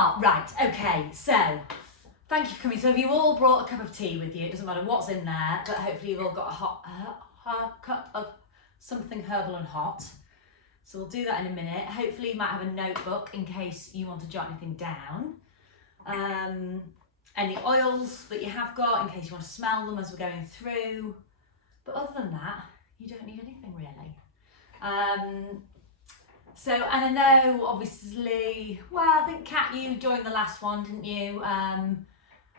are. Right, okay, so thank you for coming. So have you all brought a cup of tea with you? It doesn't matter what's in there, but hopefully you've all got a hot cup of something herbal and hot. So we'll do that in a minute. Hopefully you might have a notebook in case you want to jot anything down. Any oils that you have got in case you want to smell them as we're going through. But other than that, you don't need anything really. So, and I know obviously, well, I think Kat, you joined the last one, didn't you? And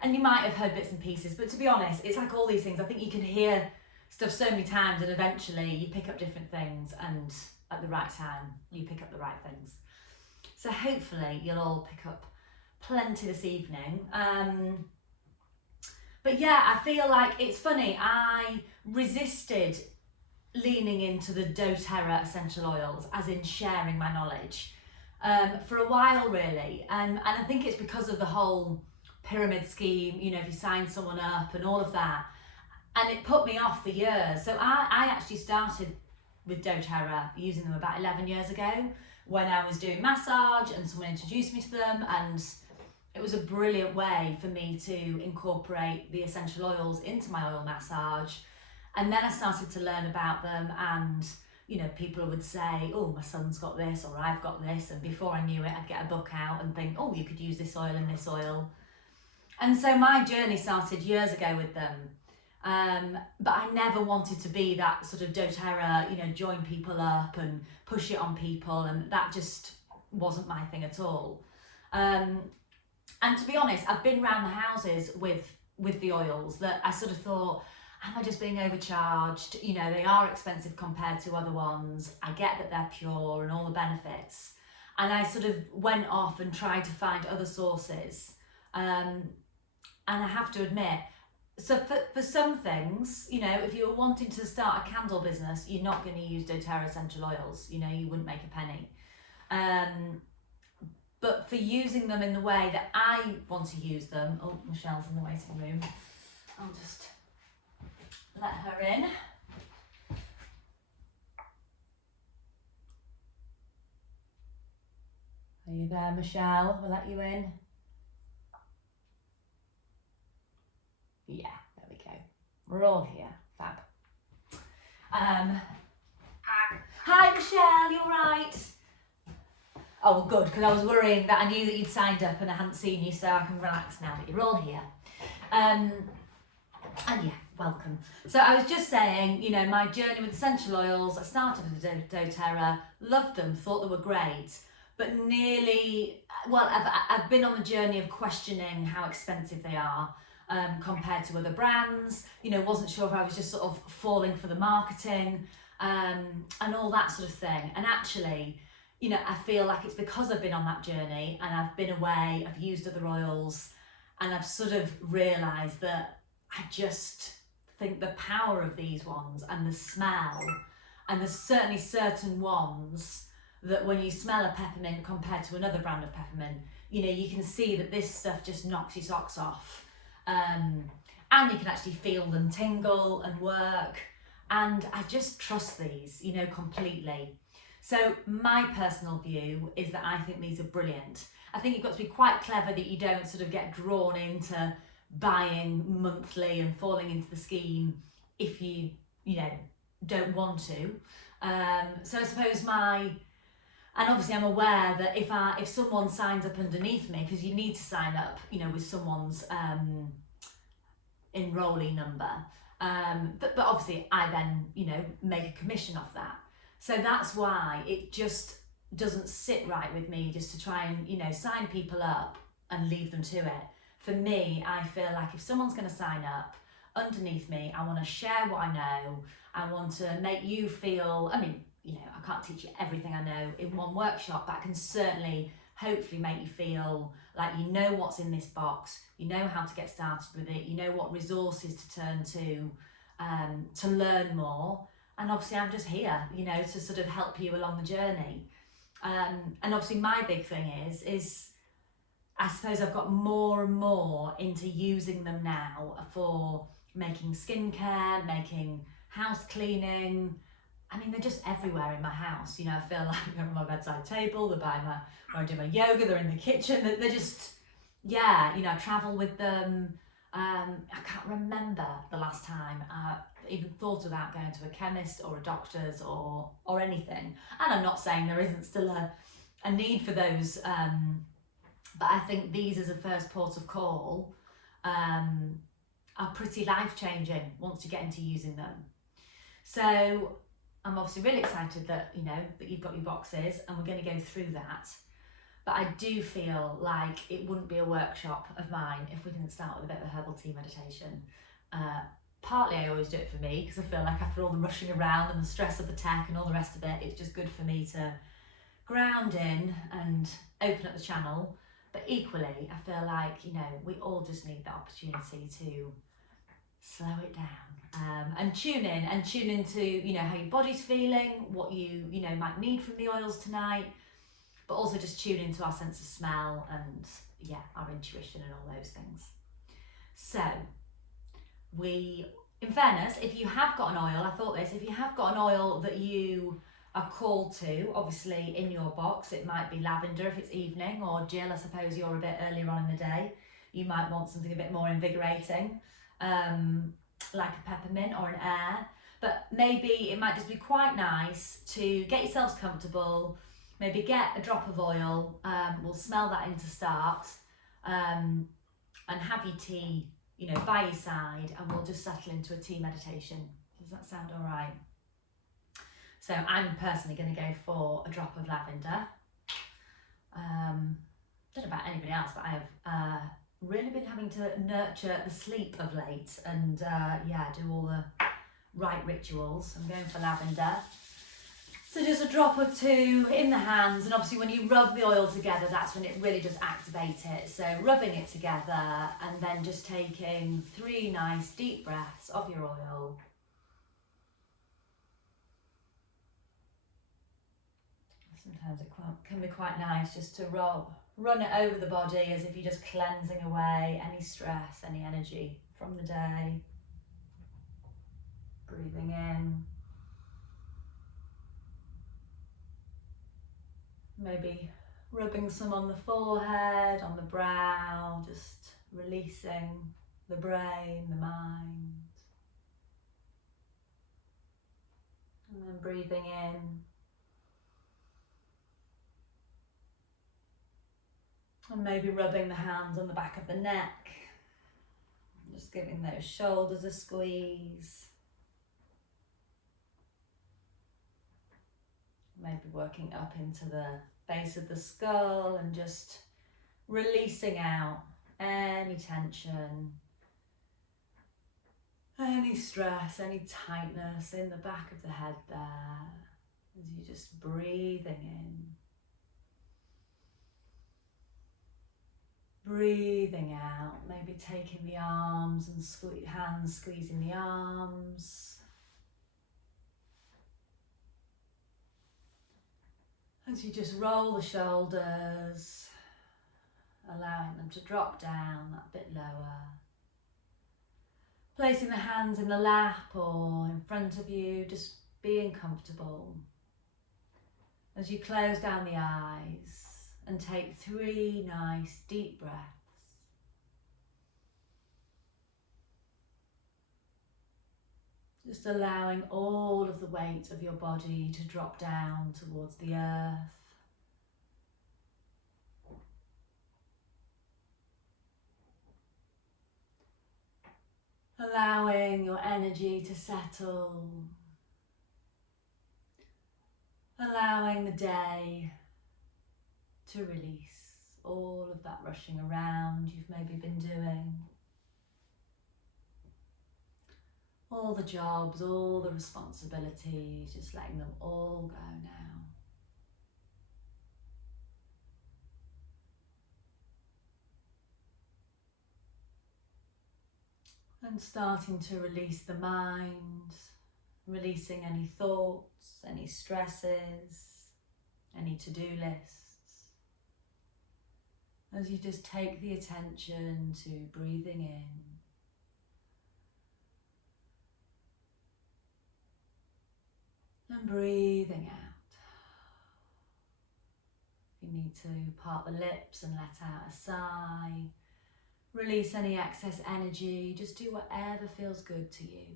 you might have heard bits and pieces, but to be honest, it's like all these things. I think you can hear stuff so many times and eventually you pick up different things, and at the right time, you pick up the right things. So hopefully you'll all pick up plenty this evening. But yeah, I feel like it's funny. I resisted leaning into the doTERRA essential oils, as in sharing my knowledge, for a while really. And I think it's because of the whole pyramid scheme, you know, if you sign someone up and all of that. And it put me off for years. So I actually started with doTERRA, using them about 11 years ago when I was doing massage and someone introduced me to them, and it was a brilliant way for me to incorporate the essential oils into my oil massage. And then I started to learn about them, and you know, people would say, oh, my son's got this, or I've got this, and before I knew it, I'd get a book out and think, oh, you could use this oil and this oil. And so my journey started years ago with them. But I never wanted to be that sort of doTERRA, you know, join people up and push it on people, and that just wasn't my thing at all. And to be honest, I've been around the houses with the oils that I sort of thought, am I just being overcharged? You know, they are expensive compared to other ones. I get that they're pure and all the benefits. And I sort of went off and tried to find other sources. And I have to admit, so for some things, you know, if you were wanting to start a candle business, you're not going to use doTERRA essential oils. You know, you wouldn't make a penny. But for using them in the way that I want to use them, oh, Michelle's in the waiting room. I'll just let her in. Are you there, Michelle? We'll let you in. Yeah, there we go. We're all here. Fab. Hi, Michelle, you're right. Oh, well, good, because I was worrying that I knew that you'd signed up and I hadn't seen you, so I can relax now that you're all here. And yeah, welcome. So I was just saying, you know, my journey with essential oils, I started with doTERRA, loved them, thought they were great, but nearly, well, I've been on the journey of questioning how expensive they are compared to other brands. You know, wasn't sure if I was just sort of falling for the marketing and all that sort of thing. And actually, you know, I feel like it's because I've been on that journey and I've been away, I've used other oils, and I've sort of realised that I just think the power of these ones and the smell, and there's certainly certain ones that when you smell a peppermint compared to another brand of peppermint, you know, you can see that this stuff just knocks your socks off. And you can actually feel them tingle and work. And I just trust these, you know, completely. So my personal view is that I think these are brilliant. I think you've got to be quite clever that you don't sort of get drawn into buying monthly and falling into the scheme if you know, don't want to. So I suppose and obviously I'm aware that if someone signs up underneath me, because you need to sign up, you know, with someone's enrollee number, but obviously I then, you know, make a commission off that. So that's why it just doesn't sit right with me just to try and, you know, sign people up and leave them to it. For me, I feel like if someone's going to sign up underneath me, I want to share what I know. I want to make you feel, I mean, you know, I can't teach you everything I know in one workshop, but I can certainly hopefully make you feel like you know what's in this box, you know how to get started with it, you know what resources to turn to learn more. And obviously I'm just here, you know, to sort of help you along the journey. And obviously my big thing is I suppose I've got more and more into using them now for making skincare, making house cleaning, I mean, they're just everywhere in my house. You know, I feel like they're on my bedside table, they're by my, where I do my yoga, they're in the kitchen, they're just, yeah, you know, I travel with them. I can't remember the last time I even thought about going to a chemist or a doctor's or anything. And I'm not saying there isn't still a need for those, but I think these as a first port of call are pretty life-changing once you get into using them. So I'm obviously really excited that, you know, that you've got your boxes and we're going to go through that. But I do feel like it wouldn't be a workshop of mine if we didn't start with a bit of a herbal tea meditation. Partly I always do it for me because I feel like after all the rushing around and the stress of the tech and all the rest of it, it's just good for me to ground in and open up the channel. But equally, I feel like, you know, we all just need the opportunity to slow it down and tune into, you know, how your body's feeling, what you know, might need from the oils tonight, but also just tune into our sense of smell and, yeah, our intuition and all those things. So in fairness, if you have got an oil, if you have got an oil that you are called to, obviously in your box, it might be lavender if it's evening, or Jill, I suppose you're a bit earlier on in the day, you might want something a bit more invigorating, like a peppermint or an air. But maybe it might just be quite nice to get yourselves comfortable, maybe get a drop of oil, we'll smell that in to start, and have your tea, you know, by your side, and we'll just settle into a tea meditation. Does that sound all right? So I'm personally going to go for a drop of lavender. Don't know about anybody else, but I have really been having to nurture the sleep of late and yeah, do all the right rituals. I'm going for lavender. So just a drop or two in the hands, and obviously when you rub the oil together, that's when it really does activate it. So rubbing it together and then just taking 3 nice deep breaths of your oil. Sometimes it can be quite nice just to run it over the body as if you're just cleansing away any stress, any energy from the day. Breathing in. Maybe rubbing some on the forehead, on the brow, just releasing the brain, the mind. And then breathing in. And maybe rubbing the hands on the back of the neck. Just giving those shoulders a squeeze. Maybe working up into the base of the skull and just releasing out any tension, any stress, any tightness in the back of the head there, as you're just breathing in. Breathing out, maybe taking the arms and hands squeezing the arms. As you just roll the shoulders, allowing them to drop down that bit lower. Placing the hands in the lap or in front of you, just being comfortable. As you close down the eyes and take 3 nice deep breaths. Just allowing all of the weight of your body to drop down towards the earth. Allowing your energy to settle. Allowing the day to release all of that rushing around you've maybe been doing. All the jobs, all the responsibilities, just letting them all go now. And starting to release the mind, releasing any thoughts, any stresses, any to-do lists. As you just take the attention to breathing in. And And breathing out. If you need to part the lips and let out a sigh, release any excess energy, just do whatever feels good to you.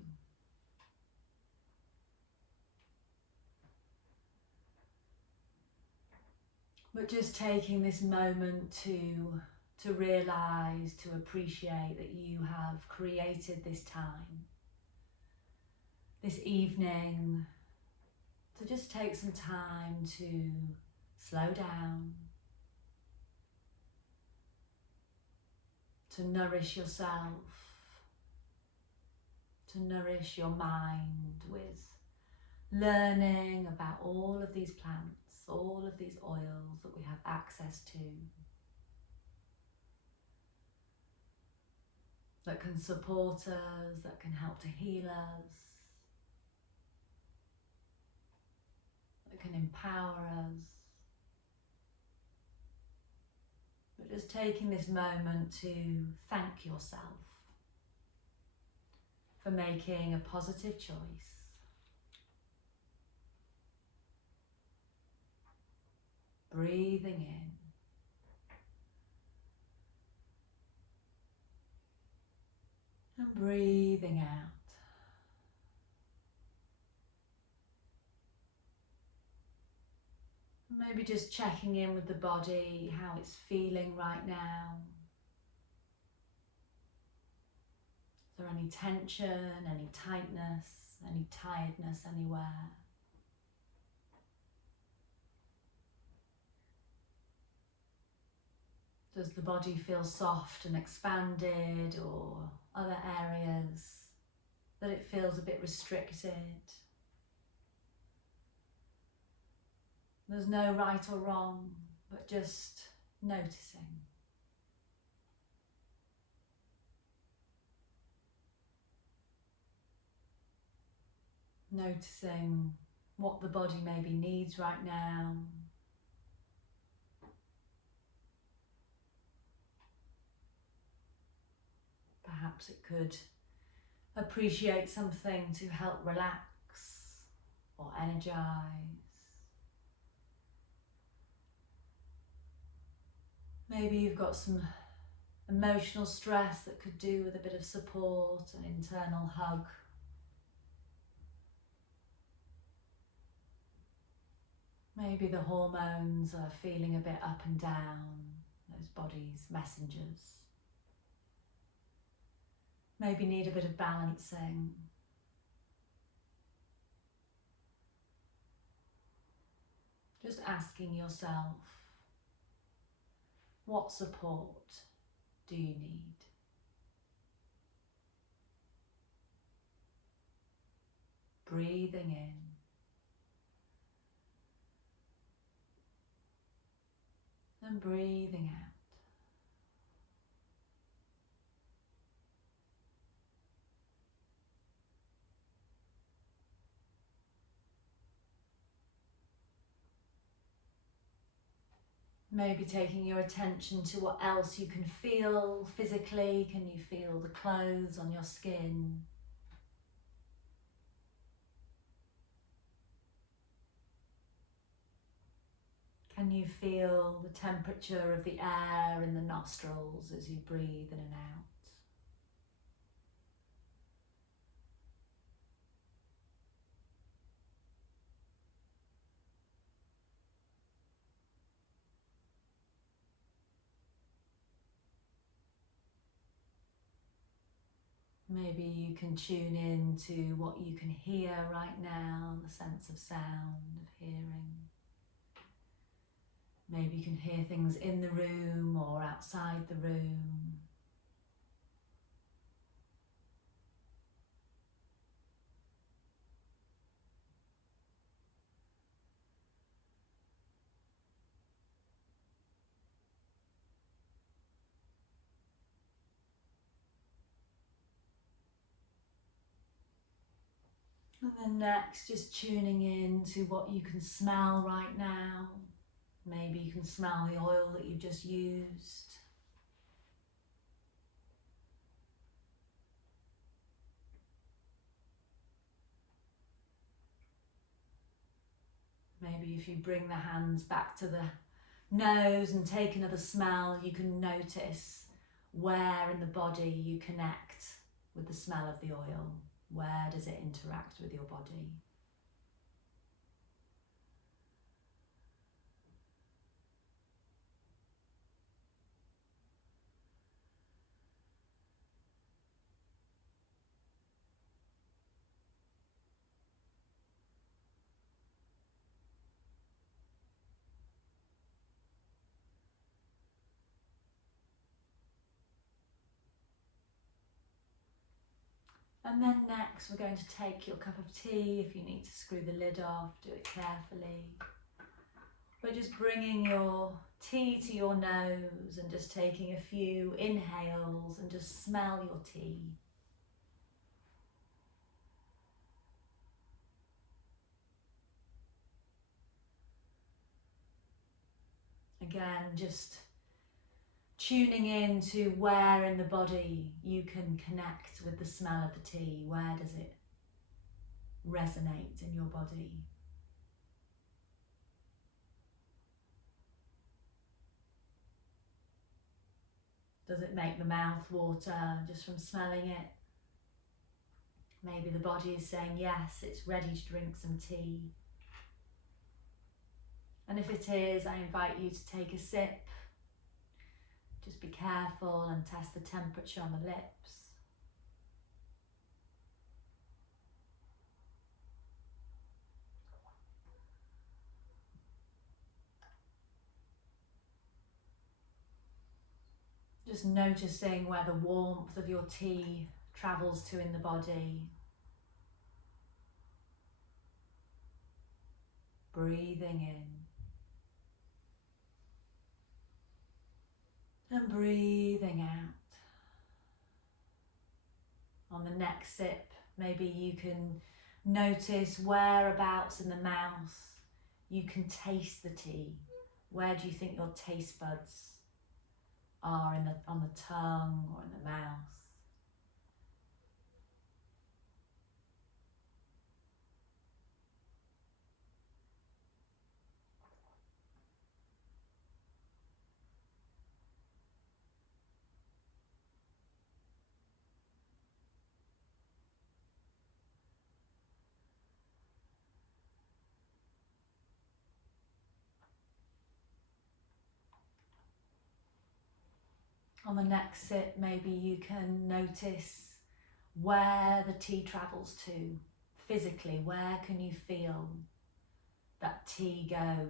But just taking this moment to realise, to appreciate that you have created this time, this evening, to just take some time to slow down, to nourish yourself, to nourish your mind with learning about all of these plants, all of these oils that we have access to, that can support us, that can help to heal us, that can empower us. But just taking this moment to thank yourself for making a positive choice. Breathing in. And breathing out. Maybe just checking in with the body, how it's feeling right now. Is there any tension, any tightness, any tiredness anywhere? Does the body feel soft and expanded, or other areas that it feels a bit restricted? There's no right or wrong, but just noticing. Noticing what the body maybe needs right now. Perhaps it could appreciate something to help relax or energize. Maybe you've got some emotional stress that could do with a bit of support, an internal hug. Maybe the hormones are feeling a bit up and down, those body's messengers. Maybe need a bit of balancing. Just asking yourself, what support do you need? Breathing in. And breathing out. Maybe taking your attention to what else you can feel physically. Can you feel the clothes on your skin? Can you feel the temperature of the air in the nostrils as you breathe in and out? Maybe you can tune in to what you can hear right now, the sense of sound, of hearing. Maybe you can hear things in the room or outside the room. And then next, just tuning in to what you can smell right now. Maybe you can smell the oil that you've just used. Maybe if you bring the hands back to the nose and take another smell, you can notice where in the body you connect with the smell of the oil. Where does it interact with your body? And then next we're going to take your cup of tea. If you need to screw the lid off, do it carefully. But just bringing your tea to your nose and just taking a few inhales and just smell your tea. Again, just tuning in to where in the body you can connect with the smell of the tea. Where does it resonate in your body? Does it make the mouth water just from smelling it? Maybe the body is saying, yes, it's ready to drink some tea. And if it is, I invite you to take a sip. Just be careful and test the temperature on the lips. Just noticing where the warmth of your tea travels to in the body. Breathing in. And breathing out. On the next sip, maybe you can notice whereabouts in the mouth you can taste the tea. Where do you think your taste buds are on the tongue or in the mouth? On the next sip, maybe you can notice where the tea travels to physically. Where can you feel that tea go?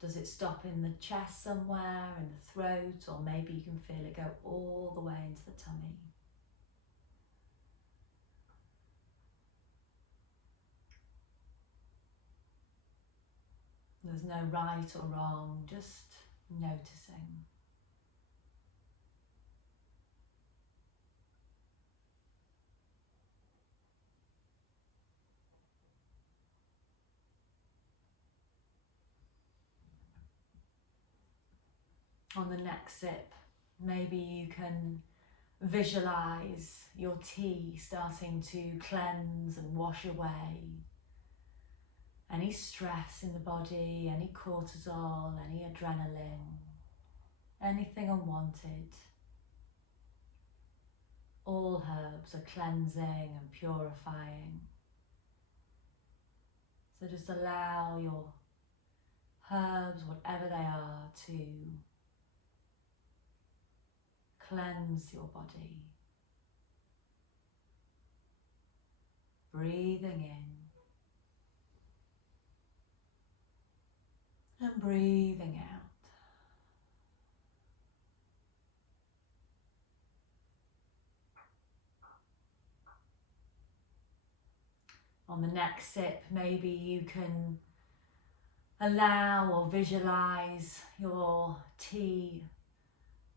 Does it stop in the chest somewhere, in the throat, or maybe you can feel it go all the way into the tummy? There's no right or wrong, just noticing. On the next sip, maybe you can visualize your tea starting to cleanse and wash away any stress in the body, any cortisol, any adrenaline, anything unwanted. All herbs are cleansing and purifying. So just allow your herbs, whatever they are, to cleanse your body. Breathing in and breathing out. On the next sip, maybe you can allow or visualize your tea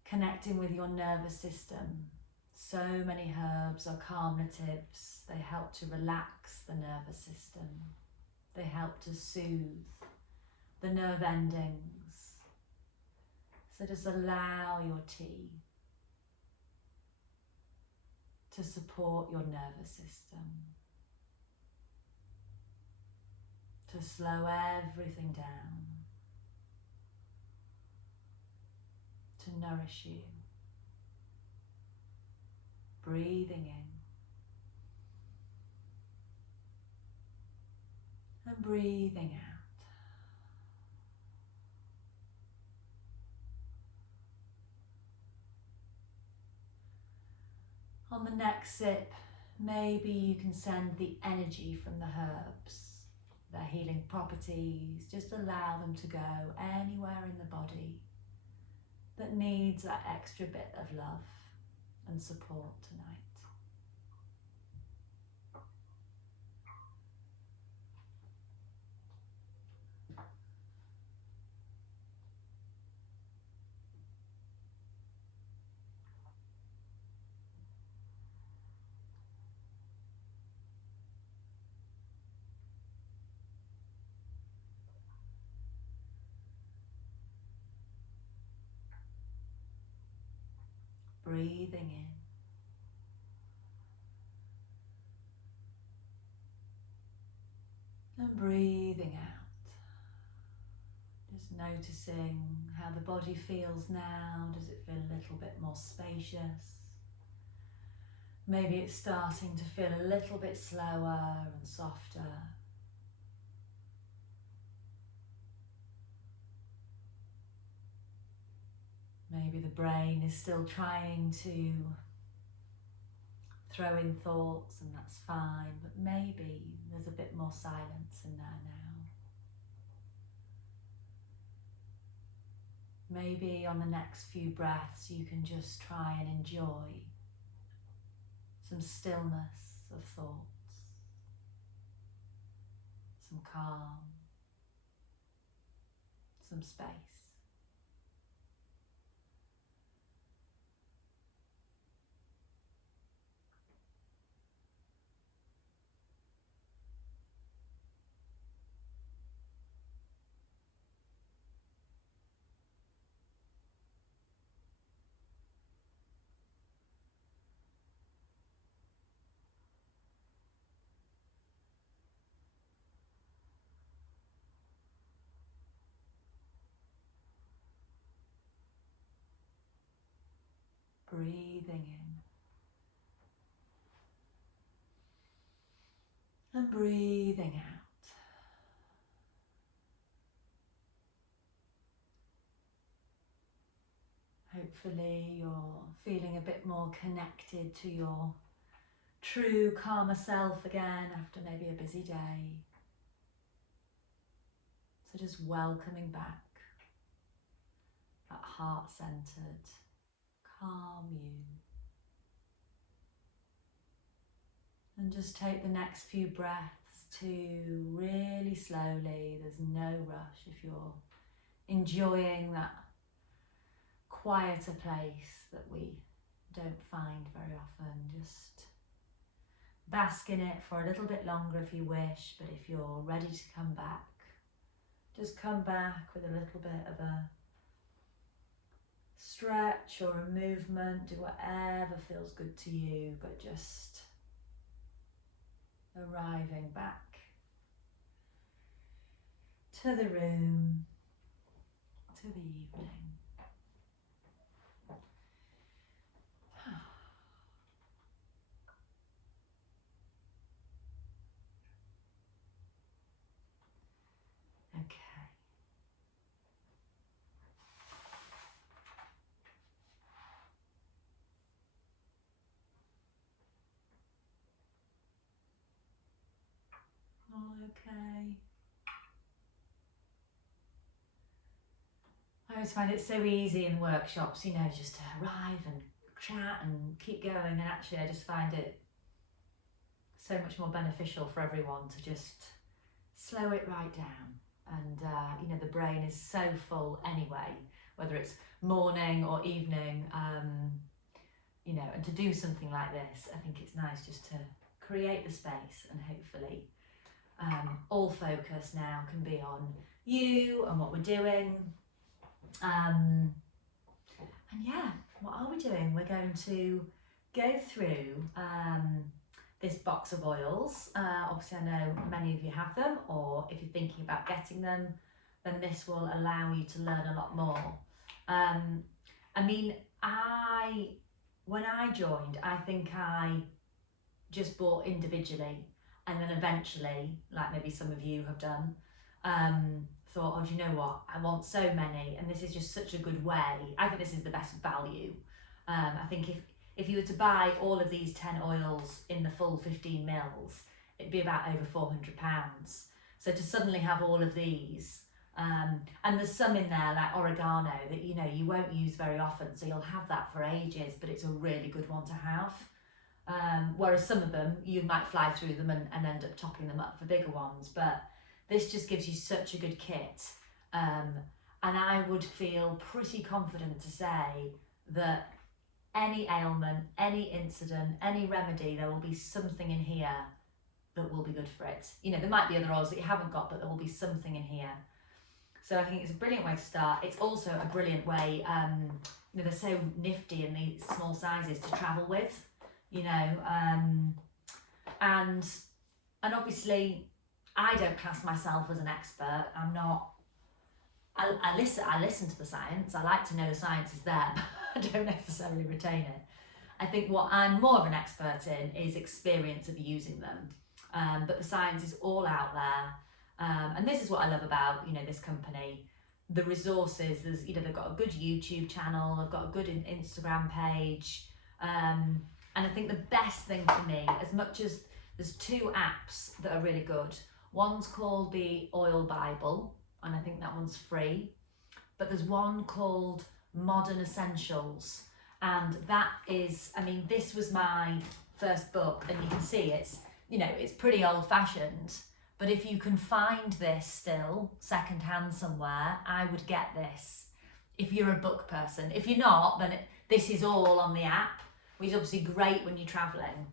connecting with your nervous system. So many herbs are calmatives. They help to relax the nervous system. They help to soothe the nerve endings. So just allow your tea to support your nervous system. to slow everything down, to nourish you. Breathing in and breathing out. On the next sip, maybe you can send the energy from the herbs, their healing properties, just allow them to go anywhere in the body that needs that extra bit of love and support tonight. Breathing in and breathing out. Just noticing how the body feels now. Does it feel a little bit more spacious? Maybe it's starting to feel a little bit slower and softer. Maybe the brain is still trying to throw in thoughts, and that's fine, but maybe there's a bit more silence in there now. Maybe on the next few breaths you can just try and enjoy some stillness of thoughts, some calm, some space. Breathing in and breathing out. Hopefully you're feeling a bit more connected to your true calmer self again after maybe a busy day. So just welcoming back that heart-centered, calm you. And just take the next few breaths to really slowly, there's no rush if you're enjoying that quieter place that we don't find very often. Just bask in it for a little bit longer if you wish, but if you're ready to come back, just come back with a little bit of a stretch or a movement, do whatever feels good to you, but just arriving back to the room, to the evening. Okay. All okay. I always find it so easy in workshops, you know, just to arrive and chat and keep going, and actually I just find it so much more beneficial for everyone to just slow it right down. And you know, the brain is so full anyway, whether it's morning or evening, you know, and to do something like this, I think it's nice just to create the space, and hopefully all focus now can be on you and what we're doing. And yeah, what are we doing? We're going to go through this box of oils. Obviously I know many of you have them, or if you're thinking about getting them, then this will allow you to learn a lot more. I mean, when I joined, I think I just bought individually, and then eventually, like maybe some of you have done, thought, oh, do you know what? I want so many, and this is just such a good way. I think this is the best value. I think if you were to buy all of these 10 oils in the full 15 mils, it'd be about over £400. So to suddenly have all of these, and there's some in there like oregano that you won't use very often, so you'll have that for ages, but it's a really good one to have. Whereas some of them you might fly through them and end up topping them up for bigger ones, but this just gives you such a good kit, and I would feel pretty confident to say that any ailment, any incident, any remedy, there will be something in here that will be good for it. There might be other oils that you haven't got, but there will be something in here. So I think it's a brilliant way to start. It's also a brilliant way, they're so nifty in these small sizes to travel with, and obviously I don't class myself as an expert. I'm not. I listen to the science. I like to know the science is there, but I don't necessarily retain it. I think what I'm more of an expert in is experience of using them. But the science is all out there. And this is what I love about, this company. The resources, they've got a good YouTube channel, they've got a good Instagram page. And I think the best thing for me, as much as there's 2 apps that are really good. One's called the Oil Bible, and I think that one's free. But there's one called Modern Essentials, and that is, this was my first book, and you can see it's pretty old-fashioned, but if you can find this still secondhand somewhere, I would get this if you're a book person. If you're not, then this is all on the app, which is obviously great when you're traveling.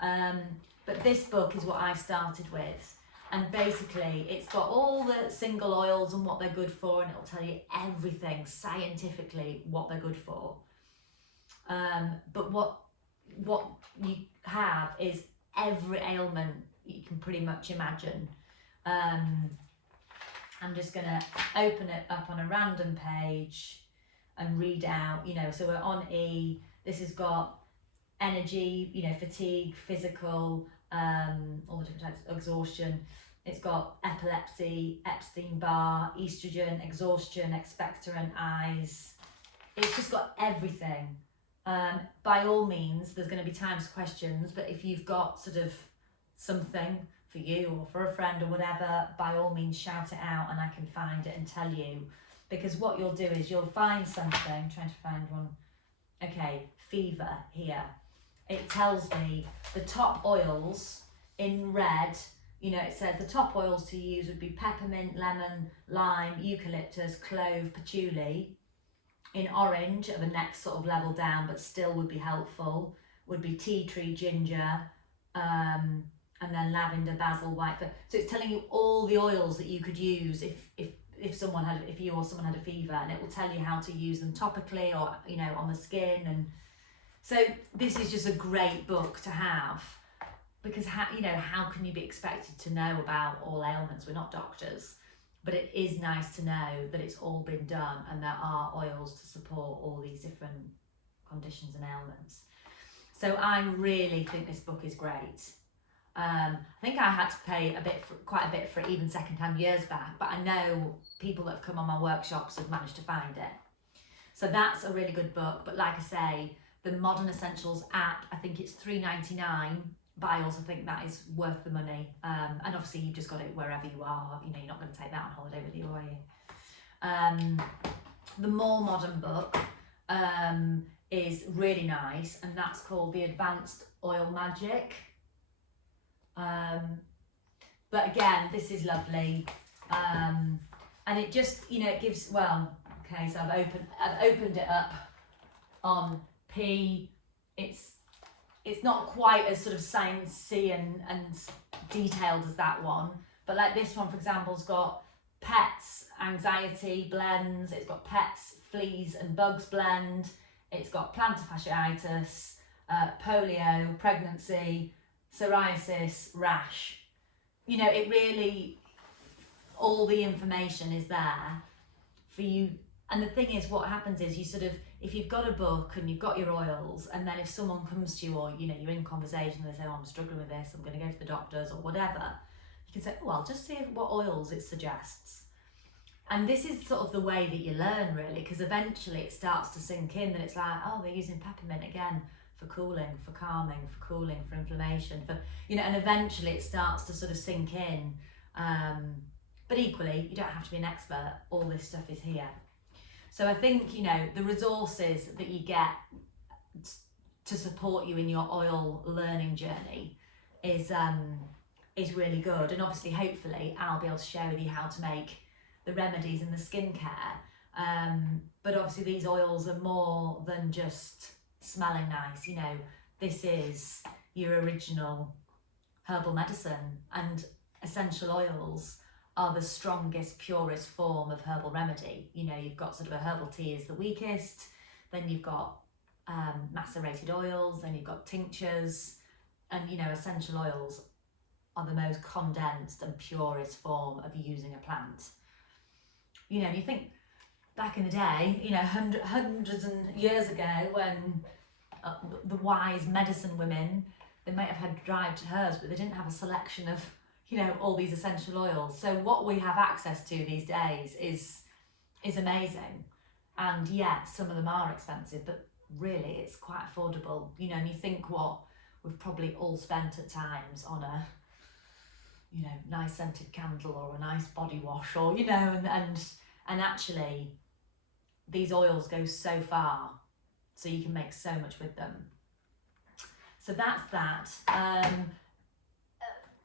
But this book is what I started with. And basically, it's got all the single oils and what they're good for, and it'll tell you everything scientifically what they're good for. But what you have is every ailment you can pretty much imagine. I'm just going to open it up on a random page and read out, so we're on E. This has got energy, fatigue, physical, all the different types of exhaustion. It's got epilepsy, Epstein-Barr, estrogen, exhaustion, expectorant, eyes. It's just got everything. By all means, there's going to be times questions, but if you've got sort of something for you or for a friend or whatever, by all means shout it out and I can find it and tell you. Because what you'll do is you'll find something, I'm trying to find one. Okay, fever here. It tells me the top oils in red, it says the top oils to use would be peppermint, lemon, lime, eucalyptus, clove, patchouli. In orange, at the next sort of level down, but still would be helpful, would be tea tree, ginger, and then lavender, basil, white. So it's telling you all the oils that you could use if you or someone had a fever, and it will tell you how to use them topically or on the skin. And so this is just a great book to have, because how can you be expected to know about all ailments? We're not doctors. But it is nice to know that it's all been done and there are oils to support all these different conditions and ailments. So I really think this book is great. I think I had to pay quite a bit for it even secondhand years back, but I know people that have come on my workshops have managed to find it. So that's a really good book. But like I say, the Modern Essentials app, I think it's $3.99. But I also think that is worth the money. And obviously you've just got it wherever you are. You're not going to take that on holiday with you, are you? The more modern book is really nice, and that's called The Advanced Oil Magic. But again, this is lovely. And it just, it gives, so I've opened it up on P. It's not quite as sort of sciencey and detailed as that one, but like this one, for example, has got pets, anxiety blends, it's got pets, fleas and bugs blend, it's got plantar fasciitis, polio, pregnancy, psoriasis, rash. You know, it really, all the information is there for you. And the thing is, what happens is you sort of, if you've got a book and you've got your oils, and then if someone comes to you, or you know, you're in conversation, they say, oh, I'm struggling with this, I'm going to go to the doctors or whatever, you can say, oh, I'll just see what oils it suggests. And this is sort of the way that you learn, really, because eventually it starts to sink in that it's like, oh, they're using peppermint again for cooling, for calming, for cooling, for inflammation, for, you know, and eventually it starts to sort of sink in. But equally, you don't have to be an expert. All this stuff is here. So I think, you know, the resources that you get to support you in your oil learning journey is really good. And obviously, hopefully, I'll be able to share with you how to make the remedies and the skincare. But obviously, these oils are more than just smelling nice. You know, this is your original herbal medicine, and essential oils are the strongest, purest form of herbal remedy. You know, you've got sort of a herbal tea is the weakest, then you've got macerated oils, then you've got tinctures, and you know, essential oils are the most condensed and purest form of using a plant. You know, you think back in the day, you know, hundreds and years ago, when the wise medicine women, they might have had dried herbs, but they didn't have a selection of, you know, all these essential oils. So what we have access to these days is amazing. And yeah, some of them are expensive, but really it's quite affordable. You know, and you think what we've probably all spent at times on a, you know, nice scented candle or a nice body wash, or, you know, and actually these oils go so far, so you can make so much with them. So that's that.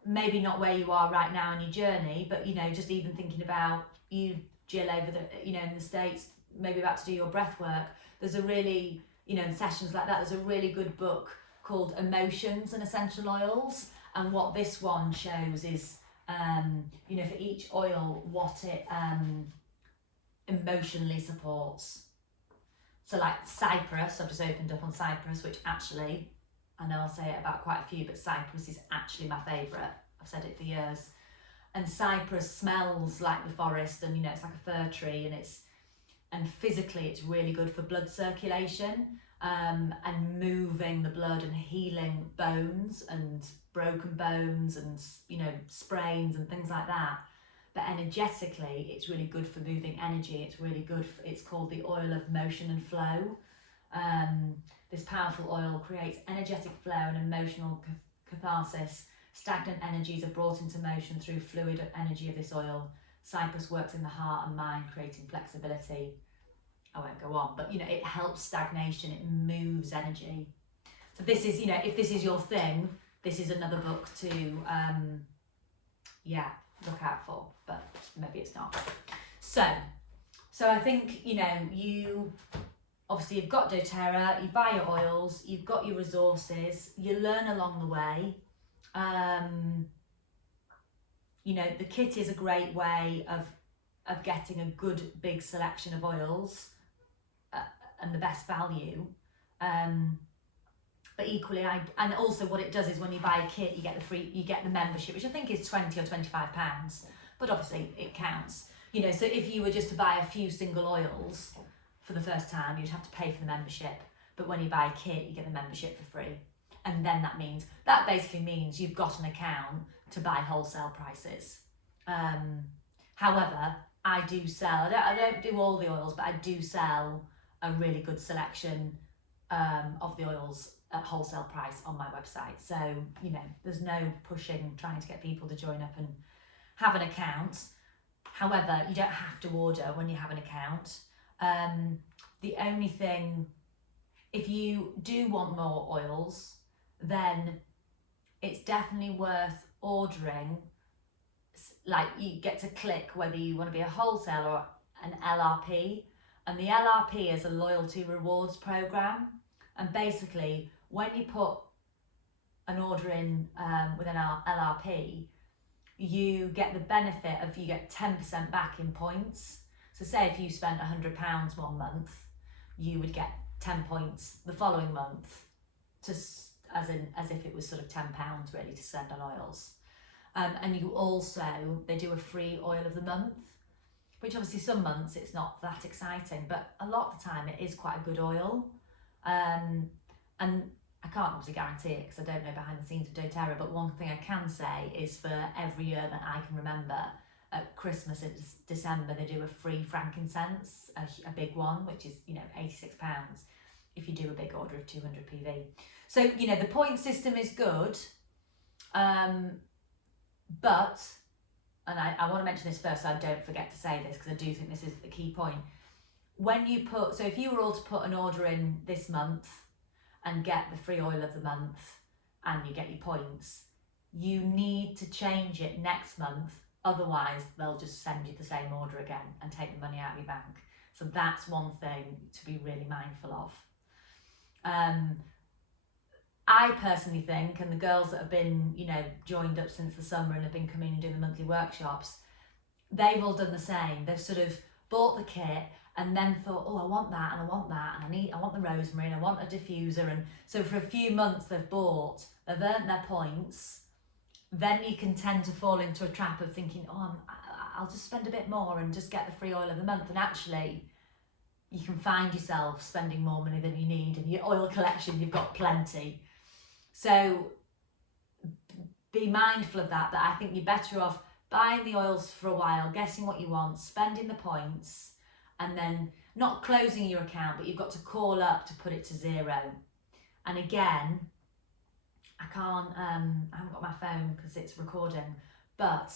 Maybe not where you are right now in your journey, but, you know, just even thinking about you, Jill, over the, you know, in the States, maybe about to do your breath work. There's a really, you know, in sessions like that, there's a really good book called Emotions and Essential Oils. And what this one shows is, you know, for each oil, what it emotionally supports. So like cypress, I've just opened up on cypress, which actually, I know I'll say it about quite a few, but cypress is actually my favourite. I've said it for years. And cypress smells like the forest, and, you know, it's like a fir tree, and physically it's really good for blood circulation, and moving the blood and healing bones and broken bones and, you know, sprains and things like that. But energetically, it's really good for moving energy. It's really good it's called the oil of motion and flow. This powerful oil creates energetic flow and emotional catharsis. Stagnant energies are brought into motion through fluid energy of this oil. Cypress works in the heart and mind, creating flexibility. I won't go on, but, you know, it helps stagnation, it moves energy. So this is, you know, if this is your thing, this is another book to, yeah, look out for, but maybe it's not. So I think, you know, obviously you've got doTERRA, you buy your oils, you've got your resources, you learn along the way. You know, the kit is a great way of getting a good big selection of oils and the best value. But equally, and also what it does is when you buy a kit, you get the membership, which I think is £20 or £25, but obviously it counts. You know, so if you were just to buy a few single oils for the first time, you'd have to pay for the membership. But when you buy a kit, you get the membership for free. And then that basically means you've got an account to buy wholesale prices. However, I do sell, I don't do all the oils, but I do sell a really good selection of the oils at wholesale price on my website. So, you know, there's no trying to get people to join up and have an account. However, you don't have to order when you have an account. The only thing, if you do want more oils, then it's definitely worth ordering. Like, you get to click whether you want to be a wholesale or an LRP. And the LRP is a loyalty rewards program. And basically, when you put an order in with an LRP, you get the benefit of, you get 10% back in points. So say if you spent £100 one month, you would get 10 points the following month to as if it was sort of £10 really to spend on oils. And you also, they do a free oil of the month, which obviously some months it's not that exciting, but a lot of the time it is quite a good oil. And I can't obviously guarantee it because I don't know behind the scenes of doTERRA, but one thing I can say is for every year that I can remember, at Christmas in December, they do a free frankincense, a big one, which is, £86 if you do a big order of 200 PV. So, the point system is good, but, and I want to mention this first so I don't forget to say this because I do think this is the key point. When you so if you were all to put an order in this month and get the free oil of the month and you get your points, you need to change it next month, otherwise they'll just send you the same order again and take the money out of your bank. So that's one thing to be really mindful of. I personally think, and the girls that have been, joined up since the summer and have been coming and doing the monthly workshops, they've all done the same. They've sort of bought the kit and then thought, oh, I want that and I want that and I want the rosemary and I want a diffuser. And so for a few months they've earned their points. Then you can tend to fall into a trap of thinking, oh, I'll just spend a bit more and just get the free oil of the month. And actually, you can find yourself spending more money than you need, and your oil collection, you've got plenty. So be mindful of that, but I think you're better off buying the oils for a while, guessing what you want, spending the points, and then not closing your account, but you've got to call up to put it to 0. And again, I haven't got my phone because it's recording, but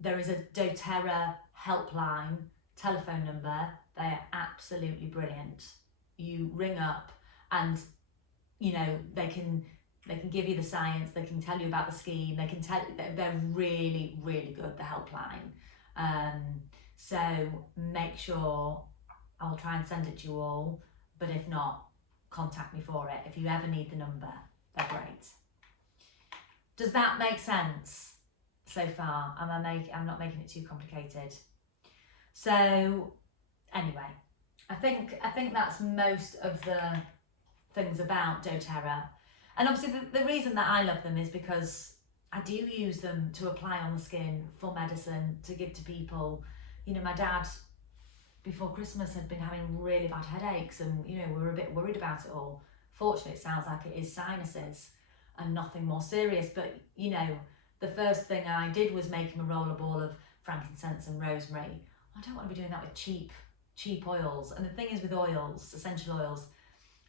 there is a doTERRA helpline telephone number. They are absolutely brilliant. You ring up and, they can give you the science, they can tell you about the scheme, they can tell you, they're really, really good, the helpline. So make sure, I'll try and send it to you all, but if not, contact me for it. If you ever need the number, they're great. Does that make sense so far? I'm not making it too complicated. So anyway, I think that's most of the things about doTERRA. And obviously the reason that I love them is because I do use them to apply on the skin for medicine, to give to people. My dad, before Christmas, had been having really bad headaches and, we were a bit worried about it all. Fortunately, it sounds like it is sinuses and nothing more serious. But, the first thing I did was make him a rollerball of frankincense and rosemary. I don't want to be doing that with cheap oils. And the thing is with oils, essential oils,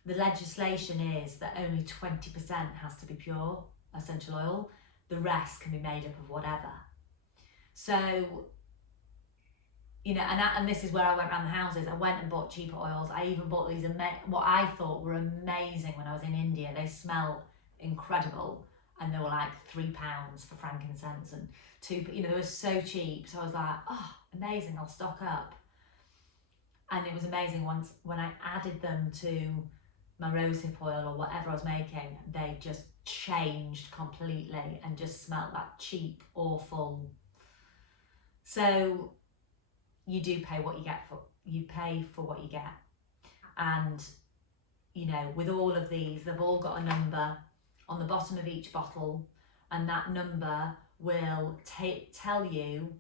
the legislation is that only 20% has to be pure essential oil. The rest can be made up of whatever. So, and this is where I went around the houses. I went and bought cheaper oils. I even bought these, what I thought were amazing when I was in India. They smell incredible. And they were like £3 for frankincense and £2, they were so cheap. So I was like, oh, amazing, I'll stock up. And it was amazing once when I added them to my rosehip oil or whatever I was making, they just changed completely and just smelled that cheap, awful. So you do pay what you get you pay for what you get. And, with all of these, they've all got a number on the bottom of each bottle, and that number will tell you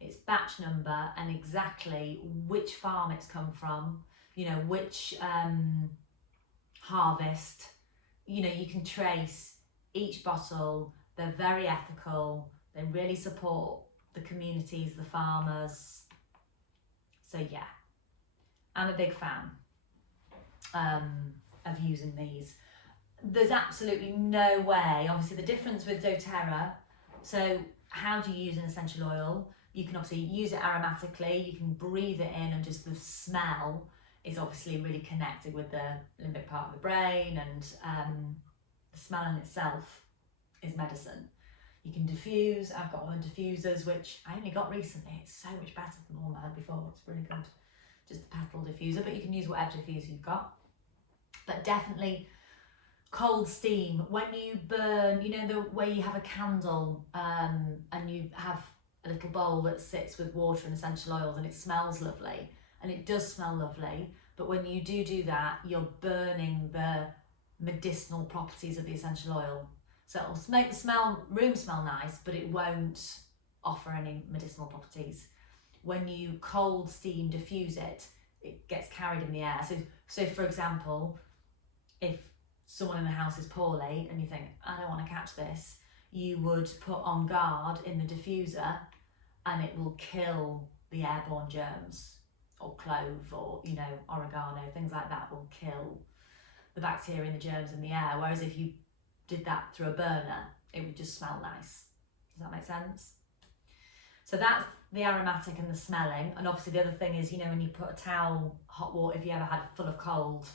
its batch number and exactly which farm it's come from, which harvest. You can trace each bottle. They're very ethical. They really support the communities, the farmers. So yeah, I'm a big fan of using these. There's absolutely no way, obviously the difference with doTERRA, so how do you use an essential oil? You can obviously use it aromatically, you can breathe it in, and just the smell is obviously really connected with the limbic part of the brain, and the smell in itself is medicine. You can diffuse. I've got one of the diffusers, which I only got recently. It's so much better than the one I had before. It's really good. Just the petal diffuser, but you can use whatever diffuser you've got. But definitely cold steam. When you burn, the way you have a candle and you have a little bowl that sits with water and essential oils and it smells lovely, and it does smell lovely, but when you do that, you're burning the medicinal properties of the essential oil. So it'll make the room smell nice, but it won't offer any medicinal properties. When you cold steam diffuse it, it gets carried in the air. So for example, if someone in the house is poorly and you think, I don't want to catch this, you would put On Guard in the diffuser and it will kill the airborne germs, or clove, or oregano, things like that will kill the bacteria and the germs in the air. Whereas if you did that through a burner, it would just smell nice. Does that make sense? So that's the aromatic and the smelling. And obviously the other thing is, when you put a towel, hot water, if you ever had full of cold,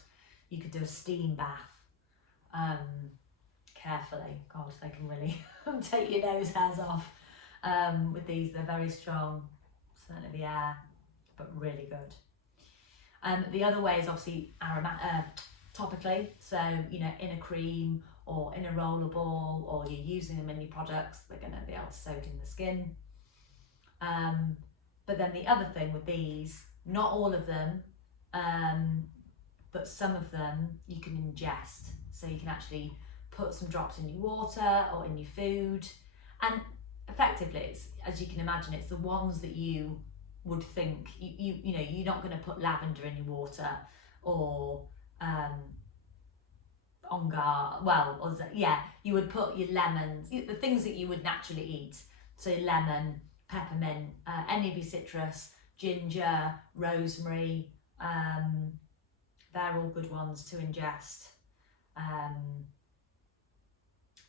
you could do a steam bath. Carefully, God, they can really take your nose hairs off. With these, they're very strong, certainly the air, but really good. The other way is obviously topically, so in a cream or in a roller ball, or you're using them in your products, they're going to be able to soak in the skin. But then the other thing with these, not all of them, but some of them you can ingest. So you can actually put some drops in your water or in your food, and effectively, it's, as you can imagine, it's the ones that you would think you're not going to put lavender in your water, or On Guard. Well, you would put your lemons, the things that you would naturally eat. So lemon, peppermint, any of your citrus, ginger, rosemary. They're all good ones to ingest.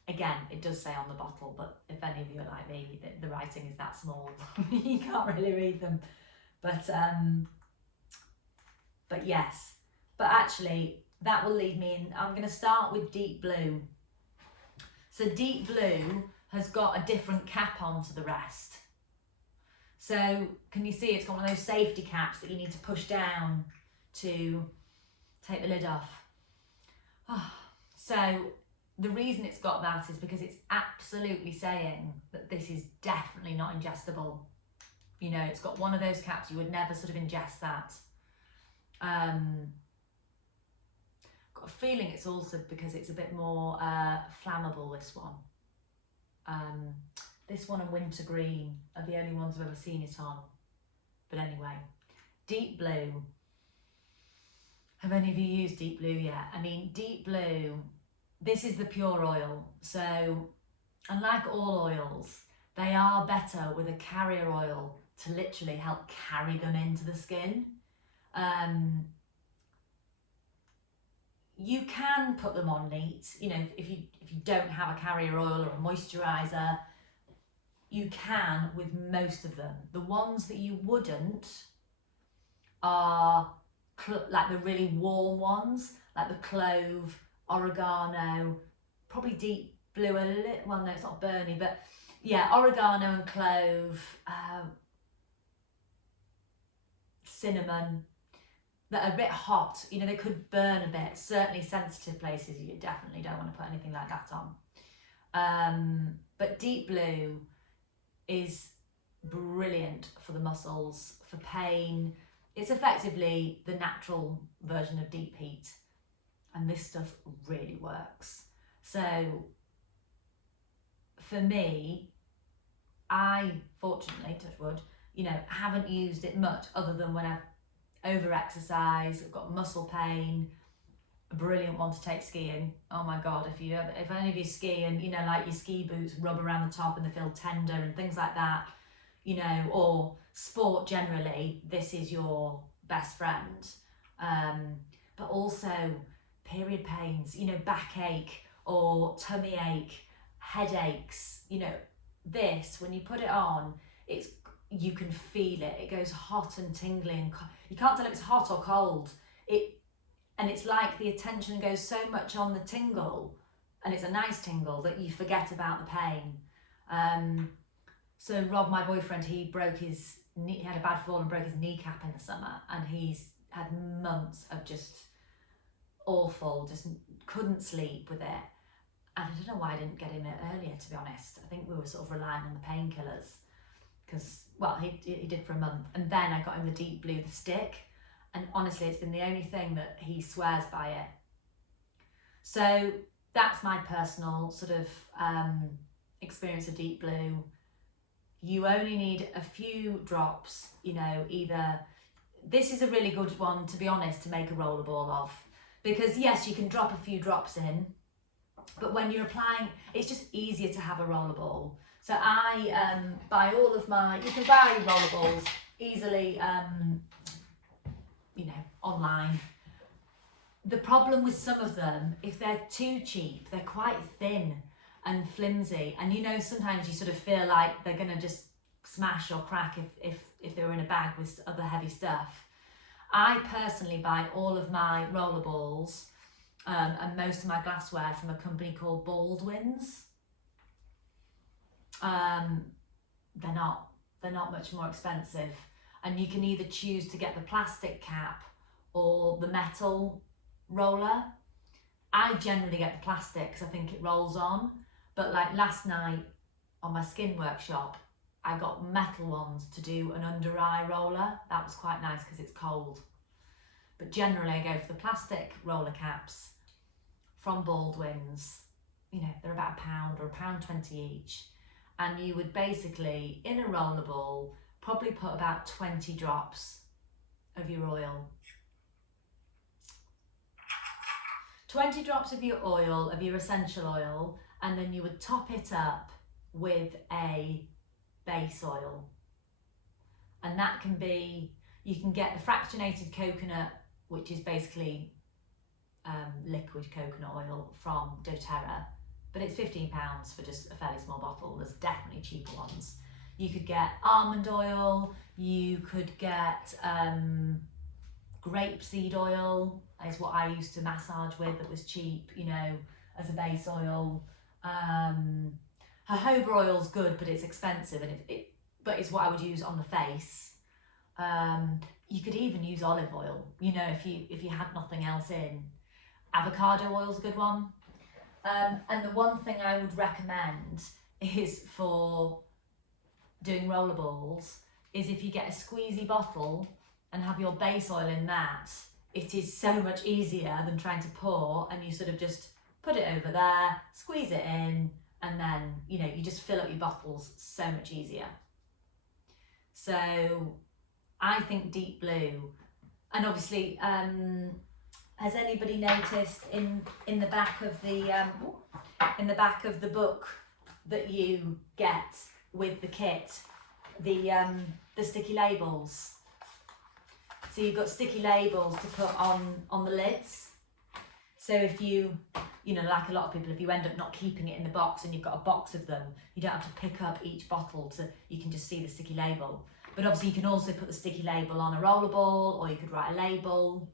Again, it does say on the bottle, but if any of you are like me, the writing is that small, you can't really read them. But yes, but actually that will lead me in. I'm going to start with Deep Blue. So Deep Blue has got a different cap on to the rest. So can you see it's got one of those safety caps that you need to push down to take the lid off. So the reason it's got that is because it's absolutely saying that this is definitely not ingestible. It's got one of those caps, you would never sort of ingest that. Got a feeling it's also because it's a bit more flammable, this one. This one and Wintergreen are the only ones I've ever seen it on. But anyway, Deep Blue. Have any of you used Deep Blue yet? I mean, Deep Blue, this is the pure oil. So, unlike all oils, they are better with a carrier oil to literally help carry them into the skin. You can put them on neat, if you don't have a carrier oil or a moisturiser, you can with most of them. The ones that you wouldn't are like the really warm ones, like the clove, oregano, probably Deep Blue a little, well no, it's not burny, but yeah, oregano and clove, cinnamon, that are a bit hot, they could burn a bit. Certainly sensitive places, you definitely don't want to put anything like that on. But Deep Blue is brilliant for the muscles, for pain. It's effectively the natural version of Deep Heat, and this stuff really works. So for me, I fortunately, touch wood, haven't used it much other than when I've over-exercised, I've got muscle pain. A brilliant one to take skiing. Oh my God, if any of you ski and like your ski boots rub around the top and they feel tender and things like that, or sport generally, this is your best friend. But also period pains, backache or tummy ache, headaches, this, when you put it on, you can feel it. It goes hot and tingly, and you can't tell if it's hot or cold. And it's like the attention goes so much on the tingle, and it's a nice tingle, that you forget about the pain. So Rob, my boyfriend, he had a bad fall and broke his kneecap in the summer, and he's had months of just awful, just couldn't sleep with it. And I don't know why I didn't get him it earlier, to be honest. I think we were sort of relying on the painkillers, because, well, he did for a month. And then I got him the Deep Blue, the stick. And honestly, it's been the only thing that he swears by it. So that's my personal sort of experience of Deep Blue. You only need a few drops, you know, either, this is a really good one, to be honest, to make a rollerball of, because yes, you can drop a few drops in, but when you're applying, it's just easier to have a rollerball. So I buy all of my, you can buy rollerballs easily, you know, online. The problem with some of them, if they're too cheap, they're quite thin and flimsy, and you know, sometimes you sort of feel like they're gonna just smash or crack if they were in a bag with other heavy stuff. I personally buy all of my rollerballs and most of my glassware from a company called Baldwin's. They're not much more expensive, and you can either choose to get the plastic cap or the metal roller. I generally get the plastic because I think it rolls on, but like last night on my skin workshop, I got metal ones to do an under eye roller. That was quite nice because it's cold. But generally I go for the plastic roller caps from Baldwin's. You know, they're about £1 or £1.20 each. And you would basically, in a rollerball, probably put about 20 drops of your oil. 20 drops of your oil, of your essential oil, and then you would top it up with a base oil. And that can be, you can get the fractionated coconut, which is basically liquid coconut oil from doTERRA, but it's £15 for just a fairly small bottle. There's definitely cheaper ones. You could get almond oil, you could get grapeseed oil, is what I used to massage with, that was cheap, you know, as a base oil. Jojoba oil's good, but it's expensive, and but it's what I would use on the face. You could even use olive oil, you know, if you had nothing else in. Avocado oil's a good one. And the one thing I would recommend is for doing rollerballs is if you get a squeezy bottle and have your base oil in that, it is so much easier than trying to pour, and you sort of just put it over there, squeeze it in, and then, you know, you just fill up your bottles so much easier. So I think Deep Blue, and obviously, has anybody noticed in the back of the book that you get with the kit, the sticky labels? So you've got sticky labels to put on the lids. So if you know, like a lot of people, if you end up not keeping it in the box and you've got a box of them, you don't have to pick up each bottle, you can just see the sticky label. But obviously you can also put the sticky label on a rollerball, or you could write a label.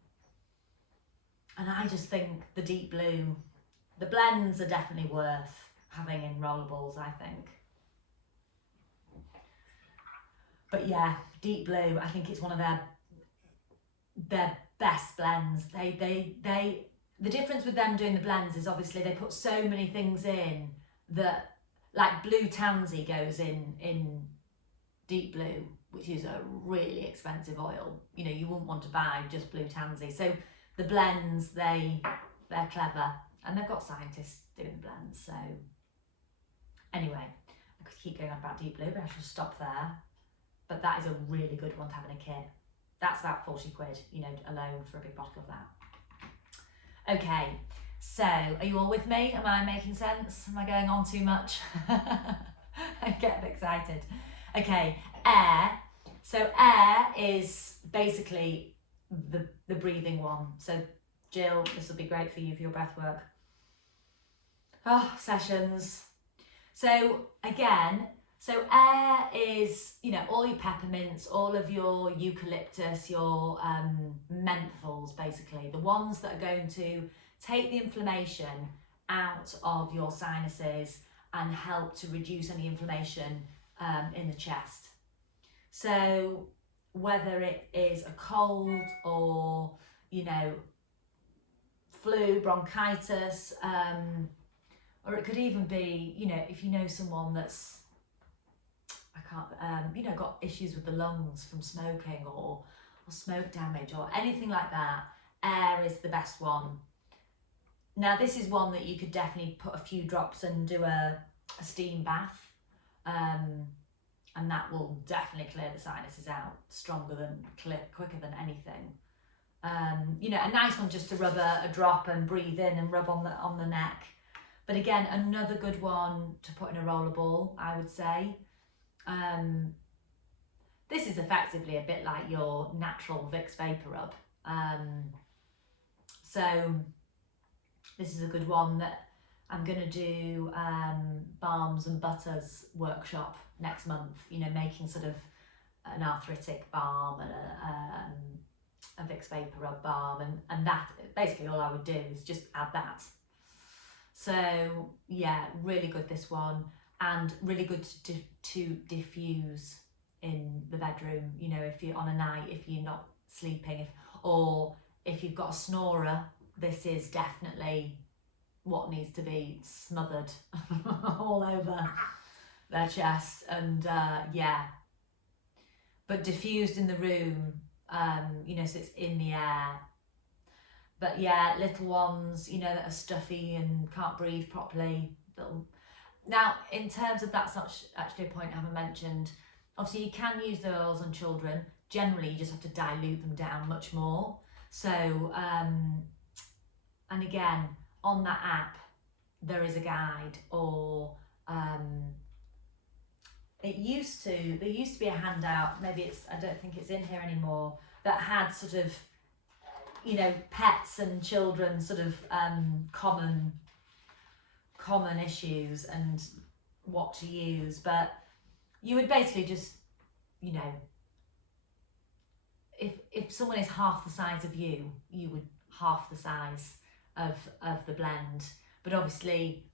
And I just think the Deep Blue, the blends are definitely worth having in rollerballs, I think. But yeah, Deep Blue, I think it's one of their best blends. The difference with them doing the blends is obviously they put so many things in that, like Blue Tansy goes in Deep Blue, which is a really expensive oil. You know, you wouldn't want to buy just Blue Tansy. So the blends, they're clever, and they've got scientists doing the blends. So anyway, I could keep going on about Deep Blue, but I should stop there. But that is a really good one to have in a kit. That's about 40 quid, you know, alone for a big bottle of that. Okay, so are you all with me? Am I making sense? Am I going on too much? I get a bit excited. Okay, air. So air is basically the breathing one. So Jill, this will be great for you for your breath work. Oh, sessions. So again, so air is, you know, all your peppermints, all of your eucalyptus, your menthols, basically, the ones that are going to take the inflammation out of your sinuses and help to reduce any inflammation in the chest. So whether it is a cold or, you know, flu, bronchitis, or it could even be, you know, if you know someone that's, you know, got issues with the lungs from smoking or smoke damage or anything like that, air is the best one. Now this is one that you could definitely put a few drops and do a steam bath, and that will definitely clear the sinuses out quicker than anything. You know, a nice one just to rub a drop and breathe in and rub on the neck. But again, another good one to put in a roller ball, I would say. This is effectively a bit like your natural Vicks Vapor Rub. So this is a good one that I'm going to do balms and butters workshop next month, you know, making sort of an arthritic balm and a Vicks Vapor Rub balm, and that basically all I would do is just add that. So yeah, really good this one, and really good to diffuse in the bedroom, you know, if you're on a night, if you're not sleeping, or if you've got a snorer, this is definitely what needs to be smothered all over their chest. And yeah, but diffused in the room, you know, so it's in the air. But yeah, little ones, you know, that are stuffy and can't breathe properly. Now, in terms of, that's not actually a point I haven't mentioned. Obviously, you can use the oils on children. Generally, you just have to dilute them down much more. So, and again, on that app, there is a guide, or there used to be a handout, maybe I don't think it's in here anymore, that had sort of, you know, pets and children sort of common issues and what to use. But you would basically just, you know, if someone is half the size of you, you would half the size of the blend. But obviously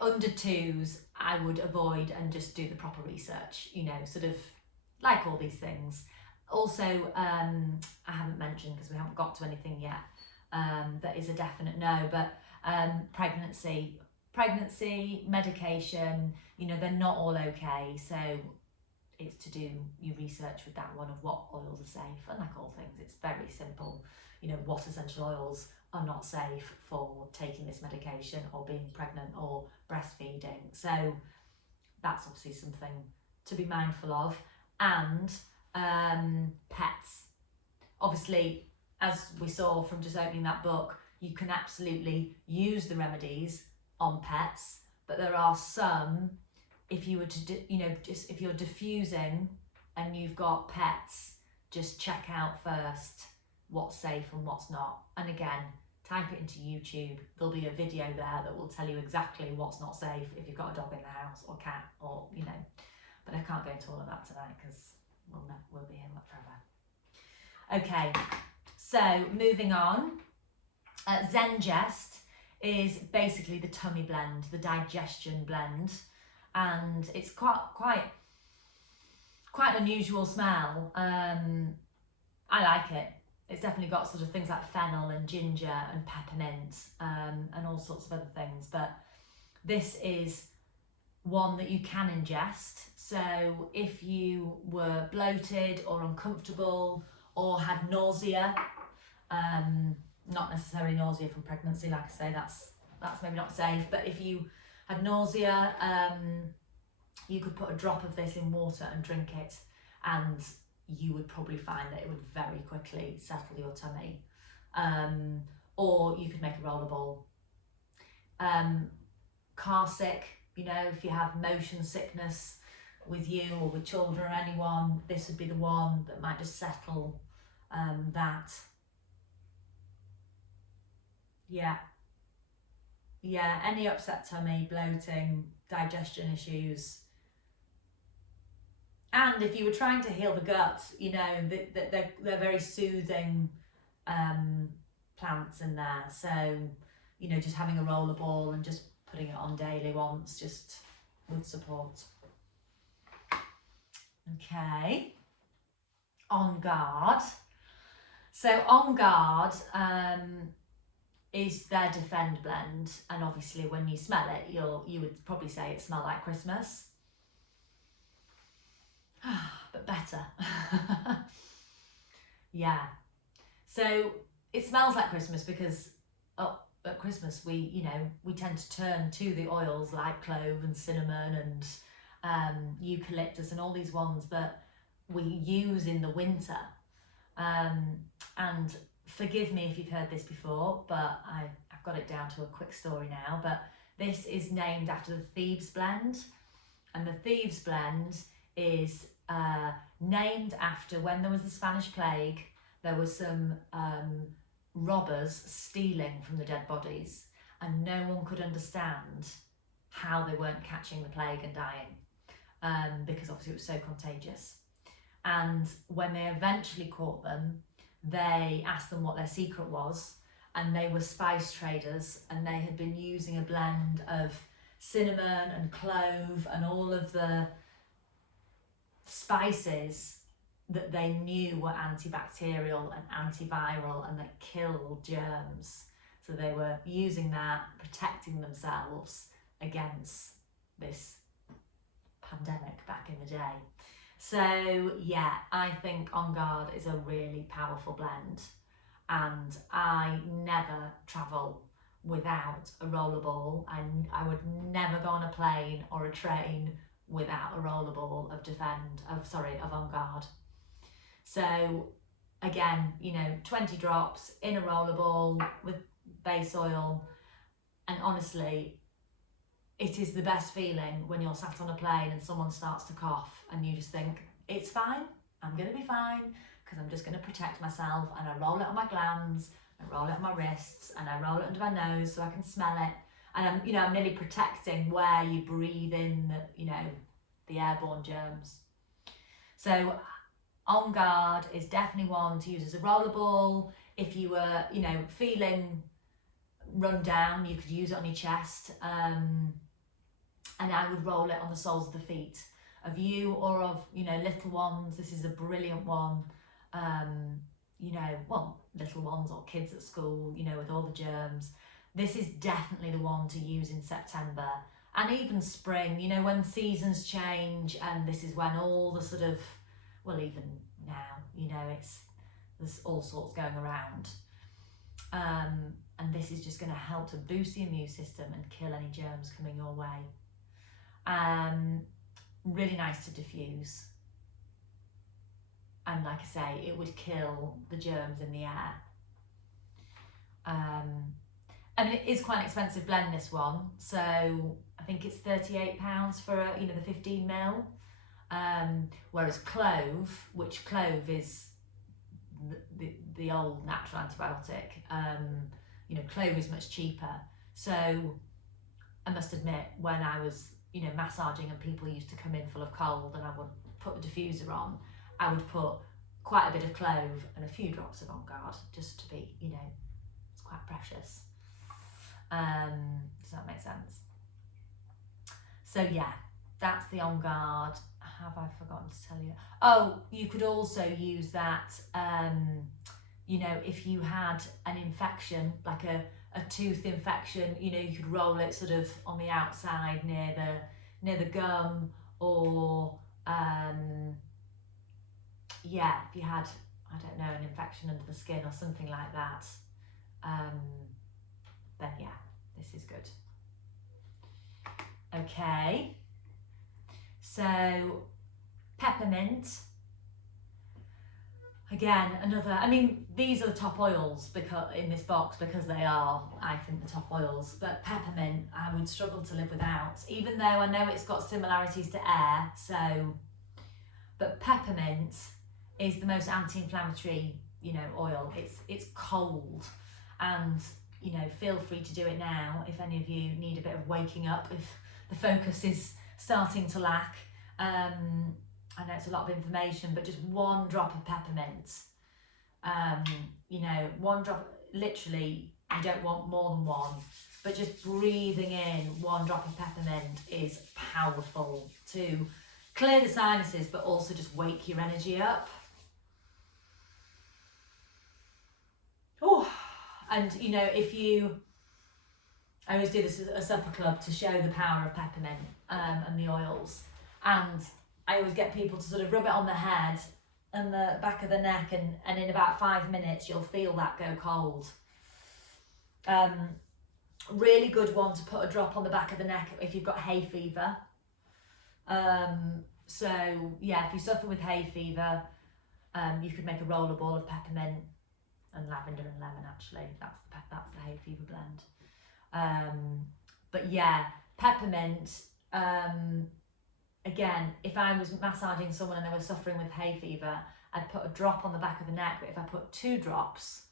under twos I would avoid and just do the proper research, you know, sort of like all these things. Also, I haven't mentioned because we haven't got to anything yet, that is a definite no, but pregnancy, medication, you know, they're not all okay. So it's to do your research with that one of what oils are safe. And like all things, it's very simple. You know, what essential oils are not safe for taking this medication or being pregnant or breastfeeding. So that's obviously something to be mindful of. And pets. Obviously, as we saw from just opening that book, you can absolutely use the remedies on pets, but there are some, if you were to, you know, just if you're diffusing and you've got pets, just check out first what's safe and what's not. And again, type it into YouTube. There'll be a video there that will tell you exactly what's not safe if you've got a dog in the house or cat, or, you know, but I can't go into all of that tonight because we'll be here forever. Okay, so moving on, Zengest is basically the tummy blend, the digestion blend, and it's quite unusual smell. I like it. It's definitely got sort of things like fennel and ginger and peppermint, and all sorts of other things, but this is one that you can ingest. So if you were bloated or uncomfortable or had nausea, not necessarily nausea from pregnancy, like I say, that's maybe not safe, but if you had nausea, you could put a drop of this in water and drink it, and you would probably find that it would very quickly settle your tummy. Or you could make a roller ball. Car sick, you know, if you have motion sickness with you or with children or anyone, this would be the one that might just settle that. Yeah, any upset tummy, bloating, digestion issues. And if you were trying to heal the gut, you know, they're very soothing plants in there. So, you know, just having a roller ball and just putting it on daily once just would support. Okay, On Guard. So On Guard is their Defend blend, and obviously when you smell it, you would probably say it smells like Christmas. But better. Yeah, so it smells like Christmas because at Christmas we tend to turn to the oils like clove and cinnamon and eucalyptus and all these ones that we use in the winter. And forgive me if you've heard this before, but I've got it down to a quick story now. But this is named after the Thieves Blend, and the Thieves Blend is named after when there was the Spanish plague. There was some robbers stealing from the dead bodies, and no one could understand how they weren't catching the plague and dying, because obviously it was so contagious. And when they eventually caught them, they asked them what their secret was, and they were spice traders, and they had been using a blend of cinnamon and clove and all of the spices that they knew were antibacterial and antiviral and that killed germs. So they were using that, protecting themselves against this pandemic back in the day. So yeah, I think On Guard is a really powerful blend, and I never travel without a rollerball, and I would never go on a plane or a train without a rollerball of On Guard. So again, 20 drops in a rollerball with base oil, and honestly, it is the best feeling when you're sat on a plane and someone starts to cough and you just think, it's fine, I'm going to be fine, because I'm just going to protect myself, and I roll it on my glands, I roll it on my wrists, and I roll it under my nose so I can smell it, and I'm nearly protecting where you breathe in the airborne germs. So On Guard is definitely one to use as a rollerball. If you were feeling run down, you could use it on your chest, and I would roll it on the soles of the feet of you or of little ones. This is a brilliant one. Little ones or kids at school, with all the germs. This is definitely the one to use in September and even spring, when seasons change, and this is when all the sort of, well, even now, there's all sorts going around. And this is just going to help to boost the immune system and kill any germs coming your way. Really nice to diffuse. And like I say, it would kill the germs in the air. And it is quite an expensive blend, this one. So I think it's £38 for the 15 ml. Whereas clove, which clove is the old natural antibiotic, clove is much cheaper. So I must admit, when I was massaging and people used to come in full of cold and I would put the diffuser on, I would put quite a bit of clove and a few drops of On Guard, just to be, it's quite precious. Does that make sense? So yeah, that's the On Guard. Have I forgotten to tell you? Oh, you could also use that, if you had an infection, like a tooth infection, you could roll it sort of on the outside near the gum, or if you had, I don't know, an infection under the skin or something like that, then yeah, this is good. Okay, so peppermint. Again, these are the top oils in this box, because they are, I think, the top oils. But peppermint, I would struggle to live without, even though I know it's got similarities to air. But peppermint is the most anti-inflammatory, oil. It's cold, and feel free to do it now if any of you need a bit of waking up, if the focus is starting to lack. I know it's a lot of information, but just one drop of peppermint, one drop, literally, you don't want more than one, but just breathing in one drop of peppermint is powerful to clear the sinuses, but also just wake your energy up. Oh, and I always do this at a supper club to show the power of peppermint and the oils, and I always get people to sort of rub it on the head and the back of the neck, and in about 5 minutes you'll feel that go cold. Really good one to put a drop on the back of the neck if you've got hay fever. So yeah, if you suffer with hay fever, you could make a roller ball of peppermint and lavender and lemon. Actually, that's the hay fever blend. But yeah, peppermint. Again, if I was massaging someone and they were suffering with hay fever, I'd put a drop on the back of the neck. But if I put 2 drops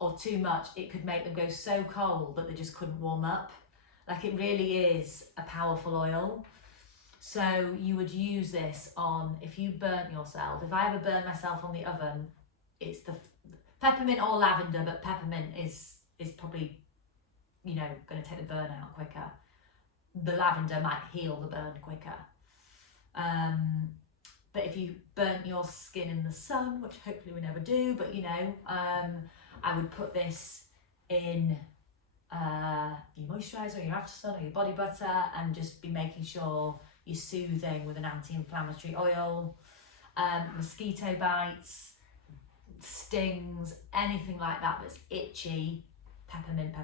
or too much, it could make them go so cold that they just couldn't warm up. Like, it really is a powerful oil. So you would use this on, if you burnt yourself, if I ever burn myself on the oven, it's the peppermint or lavender, but peppermint is probably, you know, going to take the burn out quicker. The lavender might heal the burn quicker. But if you burnt your skin in the sun, which hopefully we never do, but you know, I would put this in your moisturiser or your after sun or your body butter, and just be making sure you're soothing with an anti-inflammatory oil. Mosquito bites, stings, anything like that that's itchy, peppermint.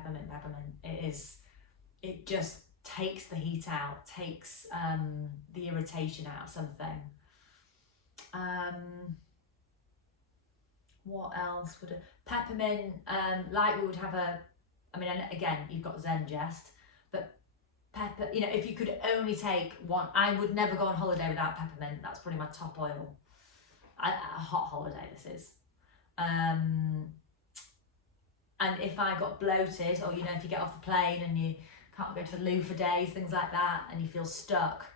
It just takes the heat out, takes the irritation out of something. What else would peppermint, like we would have I mean, again, you've got Zengest, but pepper, you know, if you could only take one, I would never go on holiday without peppermint. That's probably my top oil. A hot holiday, this is. And if I got bloated, or, you know, if you get off the plane and you can't go to the loo for days, things like that, and you feel stuck,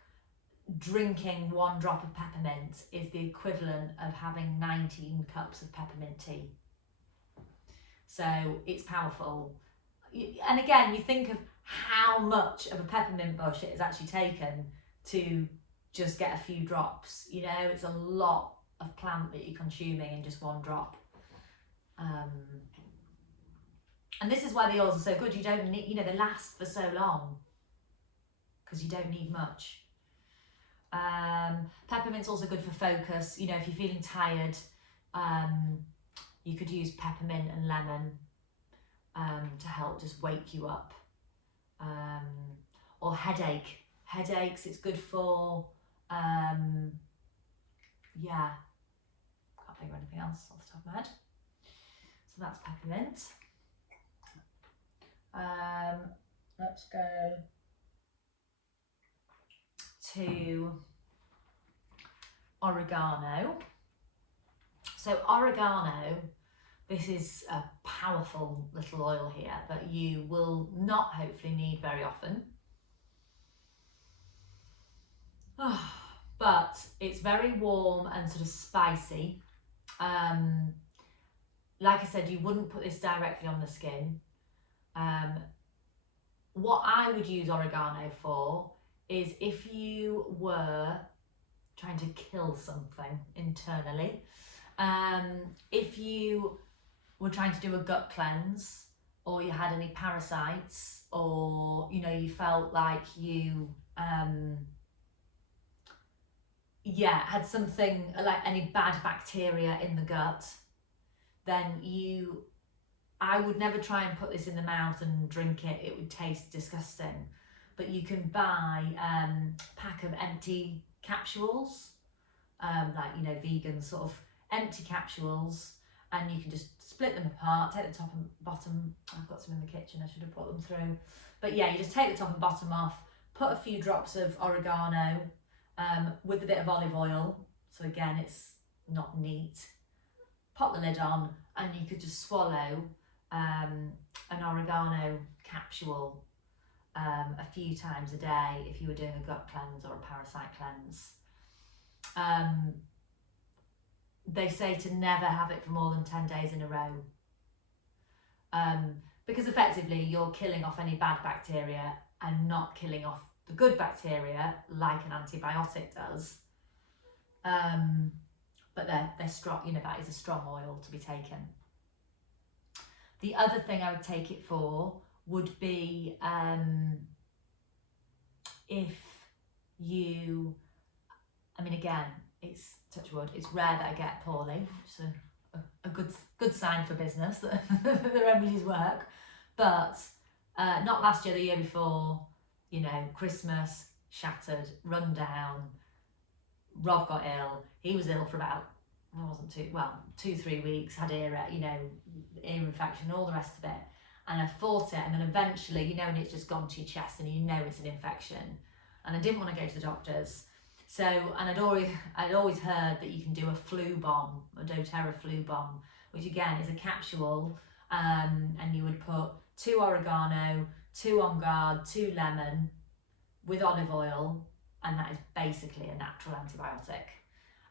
drinking 1 drop of peppermint is the equivalent of having 19 cups of peppermint tea. So it's powerful. And again, you think of how much of a peppermint bush it has actually taken to just get a few drops. You know, it's a lot of plant that you're consuming in just 1 drop. And this is why the oils are so good. You don't need, you know, they last for so long because you don't need much. Peppermint's also good for focus. You know, if you're feeling tired, you could use peppermint and lemon to help just wake you up. Or headaches, it's good for. Yeah, can't think of anything else off the top of my head. So that's peppermint. Let's go to oregano. So oregano, this is a powerful little oil here that you will not hopefully need very often. But it's very warm and sort of spicy. Like I said, you wouldn't put this directly on the skin. What I would use oregano for is if you were trying to kill something internally. If you were trying to do a gut cleanse, or you had any parasites, or, you know, you felt like you had something like any bad bacteria in the gut, then I would never try and put this in the mouth and drink it. It would taste disgusting. But you can buy a pack of empty capsules, like, you know, vegan sort of empty capsules, and you can just split them apart, take the top and bottom. I've got some in the kitchen, I should have put them through. But yeah, you just take the top and bottom off, put a few drops of oregano with a bit of olive oil. So again, it's not neat. Pop the lid on, and you could just swallow an oregano capsule a few times a day if you were doing a gut cleanse or a parasite cleanse. They say to never have it for more than 10 days in a row, because effectively you're killing off any bad bacteria and not killing off the good bacteria like an antibiotic does. But they're strong, you know, that is a strong oil to be taken. The other thing I would take it for would be if you, I mean, again, it's, touch wood, it's rare that I get poorly, which is a good sign for business that the remedies work. But not last year, the year before, you know, Christmas, shattered, run down. Rob got ill. He was ill for about, I wasn't 2-3 weeks, had ear infection, all the rest of it. And I fought it, and then eventually, you know, when it's just gone to your chest and you know it's an infection. And I didn't want to go to the doctors. So, and I'd always heard that you can do a flu bomb, a doTERRA flu bomb, which again is a capsule, and you would put 2 oregano, 2 on guard, 2 lemon with olive oil, and that is basically a natural antibiotic.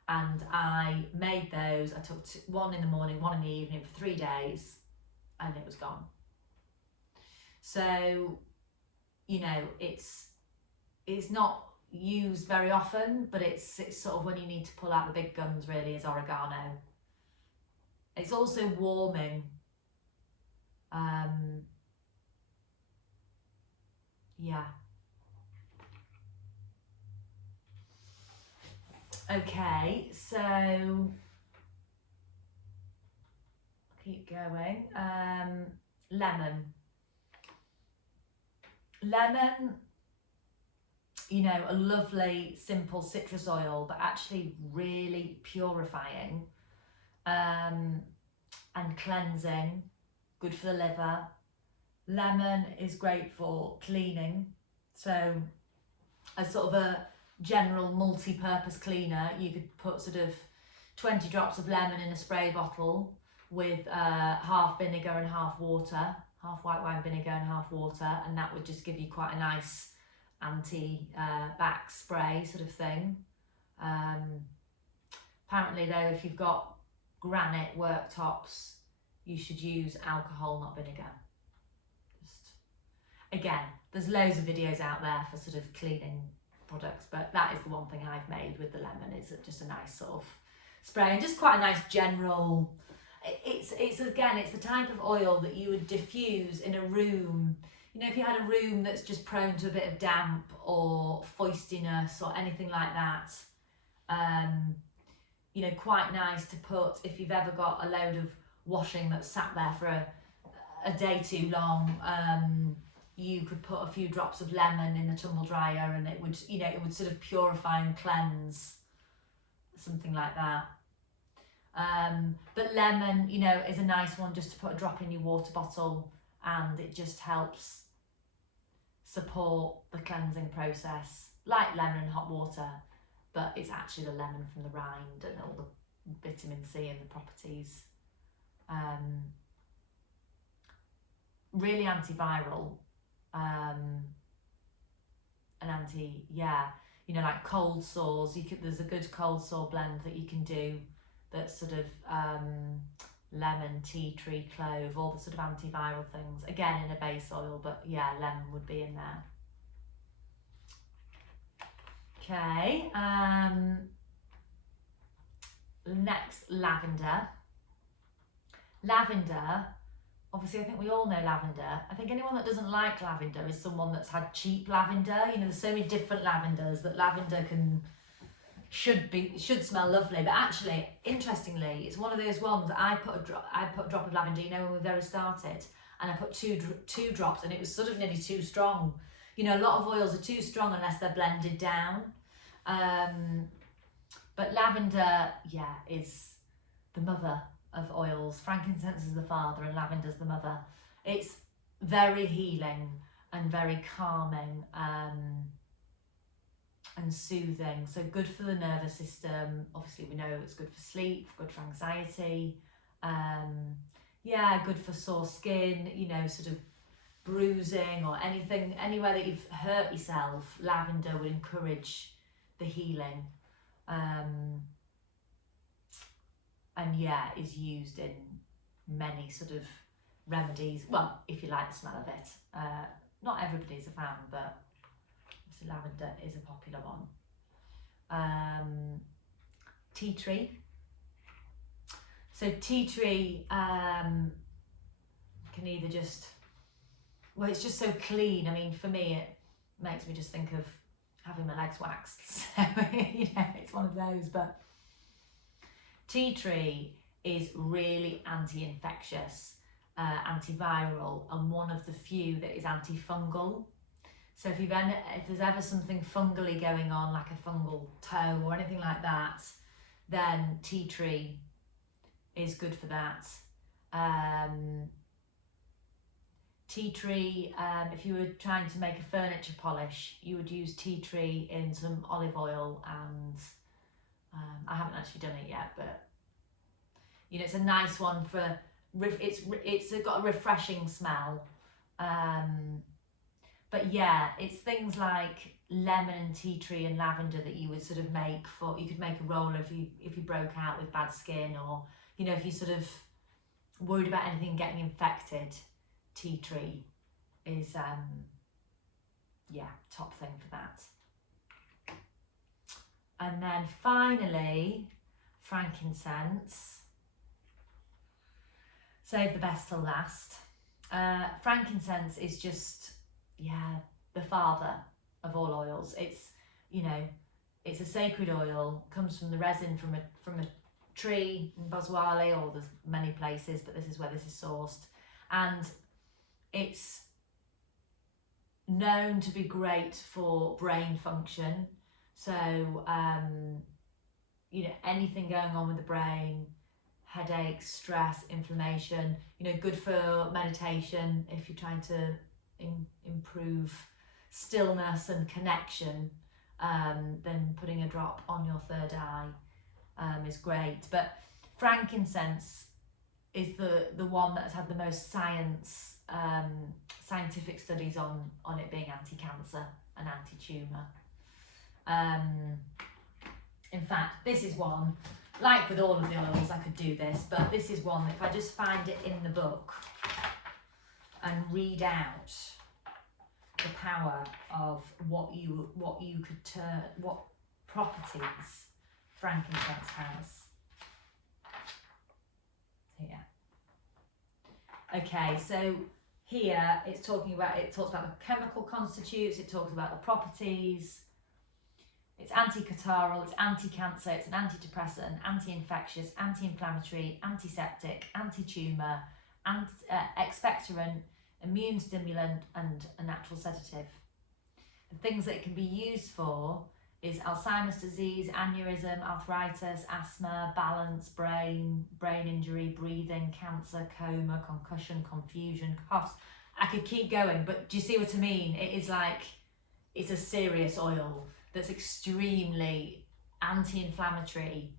And I made those, I took 1 in the morning, 1 in the evening for 3 days, and it was gone. So, you know, it's not used very often, but it's sort of when you need to pull out the big guns, really, is oregano. It's also warming. Yeah. Okay, so keep going. Lemon, you know, a lovely simple citrus oil, but actually really purifying and cleansing, good for the liver. Lemon is great for cleaning, so as sort of a general multi-purpose cleaner, you could put sort of 20 drops of lemon in a spray bottle with half vinegar and half water, half white wine vinegar and half water, and that would just give you quite a nice anti-back spray sort of thing. Apparently though, if you've got granite worktops, you should use alcohol, not vinegar. Just, again, there's loads of videos out there for sort of cleaning products, but that is the one thing I've made with the lemon, is just a nice sort of spray, and just quite a nice general, it's again, it's the type of oil that you would diffuse in a room. You know, if you had a room that's just prone to a bit of damp or foistiness or anything like that, you know, quite nice to put, if you've ever got a load of washing that's sat there for a day too long, you could put a few drops of lemon in the tumble dryer, and it would, you know, it would sort of purify and cleanse, something like that. But lemon, you know, is a nice one just to put a drop in your water bottle, and it just helps support the cleansing process, like lemon and hot water, but it's actually the lemon from the rind and all the vitamin C and the properties. Really antiviral, and you know, like cold sores, there's a good cold sore blend that you can do that's sort of lemon, tea tree, clove, all the sort of antiviral things, again in a base oil, but yeah, lemon would be in there. Okay, next, lavender. Lavender, obviously I think we all know lavender. I think anyone that doesn't like lavender is someone that's had cheap lavender. You know, there's so many different lavenders that lavender should smell lovely, but actually, interestingly, it's one of those ones. I put a drop of lavender, you know, when we very started, and I put two drops, and it was sort of nearly too strong. You know, a lot of oils are too strong unless they're blended down. But lavender, yeah, is the mother of oils. Frankincense is the father and lavender's the mother. It's very healing and very calming, and soothing, so good for the nervous system. Obviously we know it's good for sleep, good for anxiety, yeah, good for sore skin, you know, sort of bruising or anything, anywhere that you've hurt yourself. Lavender would encourage the healing, and yeah, is used in many sort of remedies, well, if you like the smell of it. Not everybody's a fan, but lavender is a popular one. Tea tree. So tea tree can either just, well, it's just so clean. I mean, for me, it makes me just think of having my legs waxed. So, you know, it's one of those. But tea tree is really anti-infectious. antiviral, and one of the few that is antifungal. So if there's ever something fungally going on, like a fungal toe or anything like that, then tea tree is good for that. Tea tree, if you were trying to make a furniture polish, you would use tea tree in some olive oil, and I haven't actually done it yet, but you know, it's a nice one for, it's got a refreshing smell. But yeah, it's things like lemon and tea tree and lavender that you would sort of make for, you could make a roller if you broke out with bad skin, or, you know, if you sort of worried about anything getting infected, tea tree is, yeah, top thing for that. And then finally, frankincense. Save the best till last. Frankincense is just, yeah, the father of all oils. It's, you know, it's a sacred oil, comes from the resin from a tree in Boswali, or there's many places, but this is where this is sourced. And it's known to be great for brain function. So, you know, anything going on with the brain, headaches, stress, inflammation, you know, good for meditation if you're trying to improve stillness and connection, then putting a drop on your third eye is great. But frankincense is the one that's had the most scientific studies on it being anti-cancer and anti-tumour. In fact, this is one, like with all of the oils, I could do this, but this is one that if I just find it in the book and read out the power of what properties frankincense has. Here. Okay, so here it talks about the chemical constitutes, it talks about the properties. It's anti-catarrhal, it's anti-cancer, it's an antidepressant, anti-infectious, anti-inflammatory, antiseptic, anti-tumour, expectorant, immune stimulant, and a natural sedative. The things that it can be used for is Alzheimer's disease, aneurysm, arthritis, asthma, balance, brain injury, breathing, cancer, coma, concussion, confusion, coughs. I could keep going, but do you see what I mean? It is like, it's a serious oil that's extremely anti-inflammatory.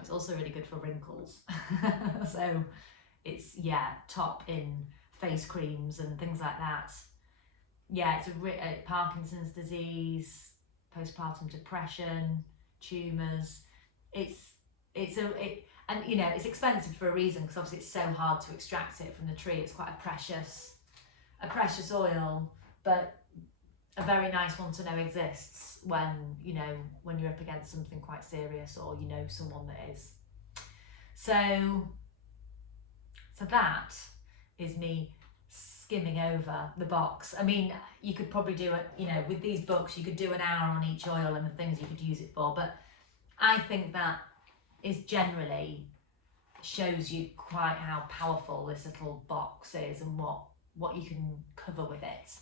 It's also really good for wrinkles. So it's, yeah, top in face creams and things like that. Yeah, it's Parkinson's disease, postpartum depression, tumours. And you know, it's expensive for a reason, because obviously it's so hard to extract it from the tree. It's quite a precious oil, but a very nice one to know exists when, you know, when you're up against something quite serious, or you know someone that is. So that is me skimming over the box. I mean, you could probably do it, you know, with these books, you could do an hour on each oil and the things you could use it for, but I think that is generally shows you quite how powerful this little box is and what you can cover with it.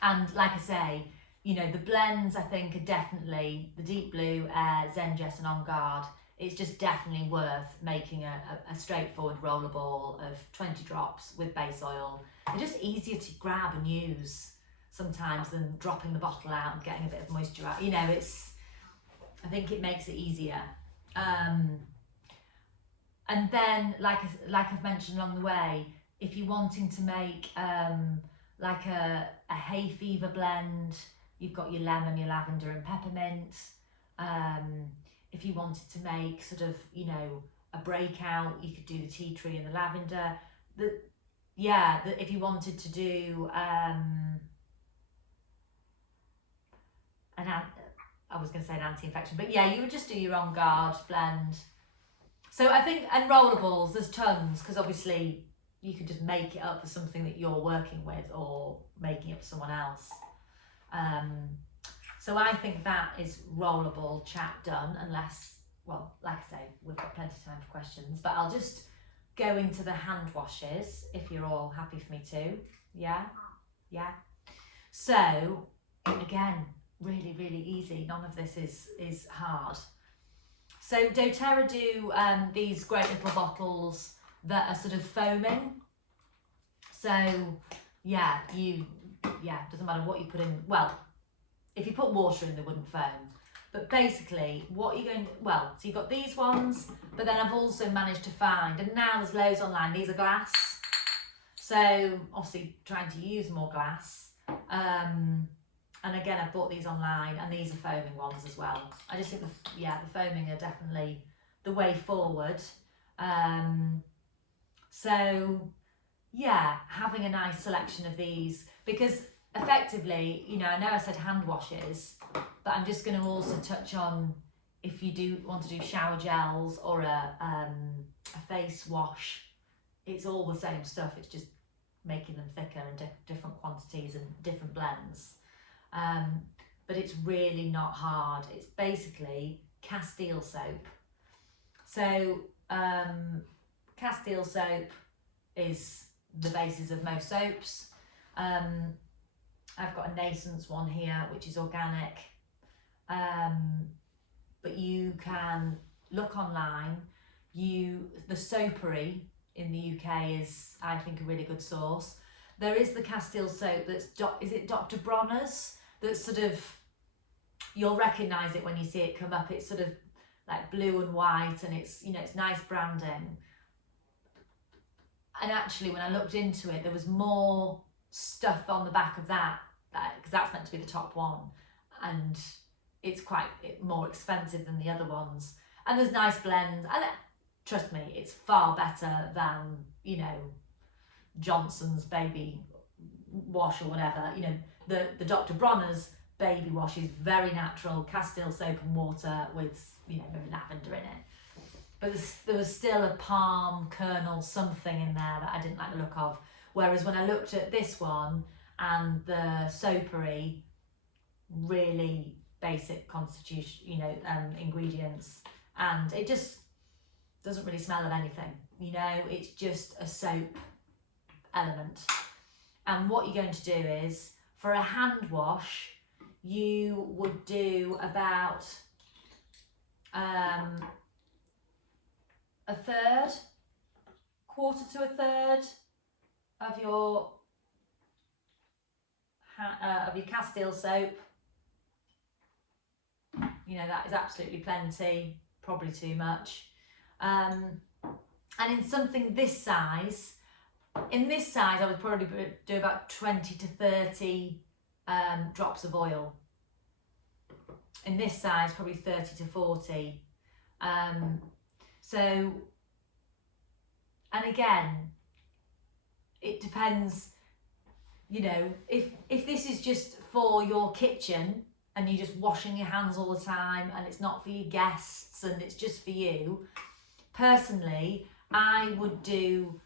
And like I say, you know, the blends I think are definitely the Deep Blue, Air, Zen Jess and On Guard. It's just definitely worth making a straightforward roller ball of 20 drops with base oil. They're just easier to grab and use sometimes than dropping the bottle out and getting a bit of moisture out. You know, I think it makes it easier. And then, like I've mentioned along the way, if you're wanting to make like a hay fever blend, you've got your lemon, your lavender and peppermint. If you wanted to make sort of, you know, a breakout, you could do the tea tree and the lavender. If you wanted to do I was going to say an anti-infection, but yeah, you would just do your On Guard blend. So I think, and rollables, there's tons, because obviously you could just make it up for something that you're working with or making it for someone else. So I think that is rollable chat done, unless well, like I say, we've got plenty of time for questions, but I'll just go into the hand washes if you're all happy for me to. Yeah? Yeah. So, again, really, really easy. None of this is hard. So doTERRA do these great little bottles that are sort of foaming. So yeah, doesn't matter what you put in. Well, if you put water in, they wouldn't foam. But basically, what you're going to, so you've got these ones, but then I've also managed to find, and now there's loads online, these are glass. So obviously trying to use more glass. And again, I bought these online, and these are foaming ones as well. I just think the foaming are definitely the way forward. So yeah, having a nice selection of these, because effectively, I know I said hand washes, but I'm just going to also touch on if you do want to do shower gels or a face wash, it's all the same stuff. It's just making them thicker and different quantities and different blends. But it's really not hard. It's basically Castile soap. So Castile soap is the basis of most soaps. I've got a Nascence one here, which is organic. But you can look online. The Soapery in the UK is, I think, a really good source. There is the Castile soap that's, is it Dr. Bronner's? That's sort of, you'll recognise it when you see it come up. It's sort of like blue and white, and it's, it's nice branding. And actually, when I looked into it, there was more stuff on the back of that, because that's meant to be the top one, and it's quite more expensive than the other ones. And there's nice blends, and trust me, it's far better than, Johnson's baby wash or whatever. The Dr. Bronner's baby wash is very natural, Castile soap and water with, maybe lavender in it. But there was still a palm kernel something in there that I didn't like the look of. Whereas when I looked at this one and the Soapery, really basic constitution, ingredients, and it just doesn't really smell of anything. It's just a soap element. And what you're going to do is, for a hand wash, you would do about quarter to a third of your Castile soap. That is absolutely plenty, probably too much. And in something this size, I would probably do about 20 to 30 drops of oil. In this size, probably 30 to 40. So, and again, it depends, if this is just for your kitchen and you're just washing your hands all the time and it's not for your guests and it's just for you, personally, I would do,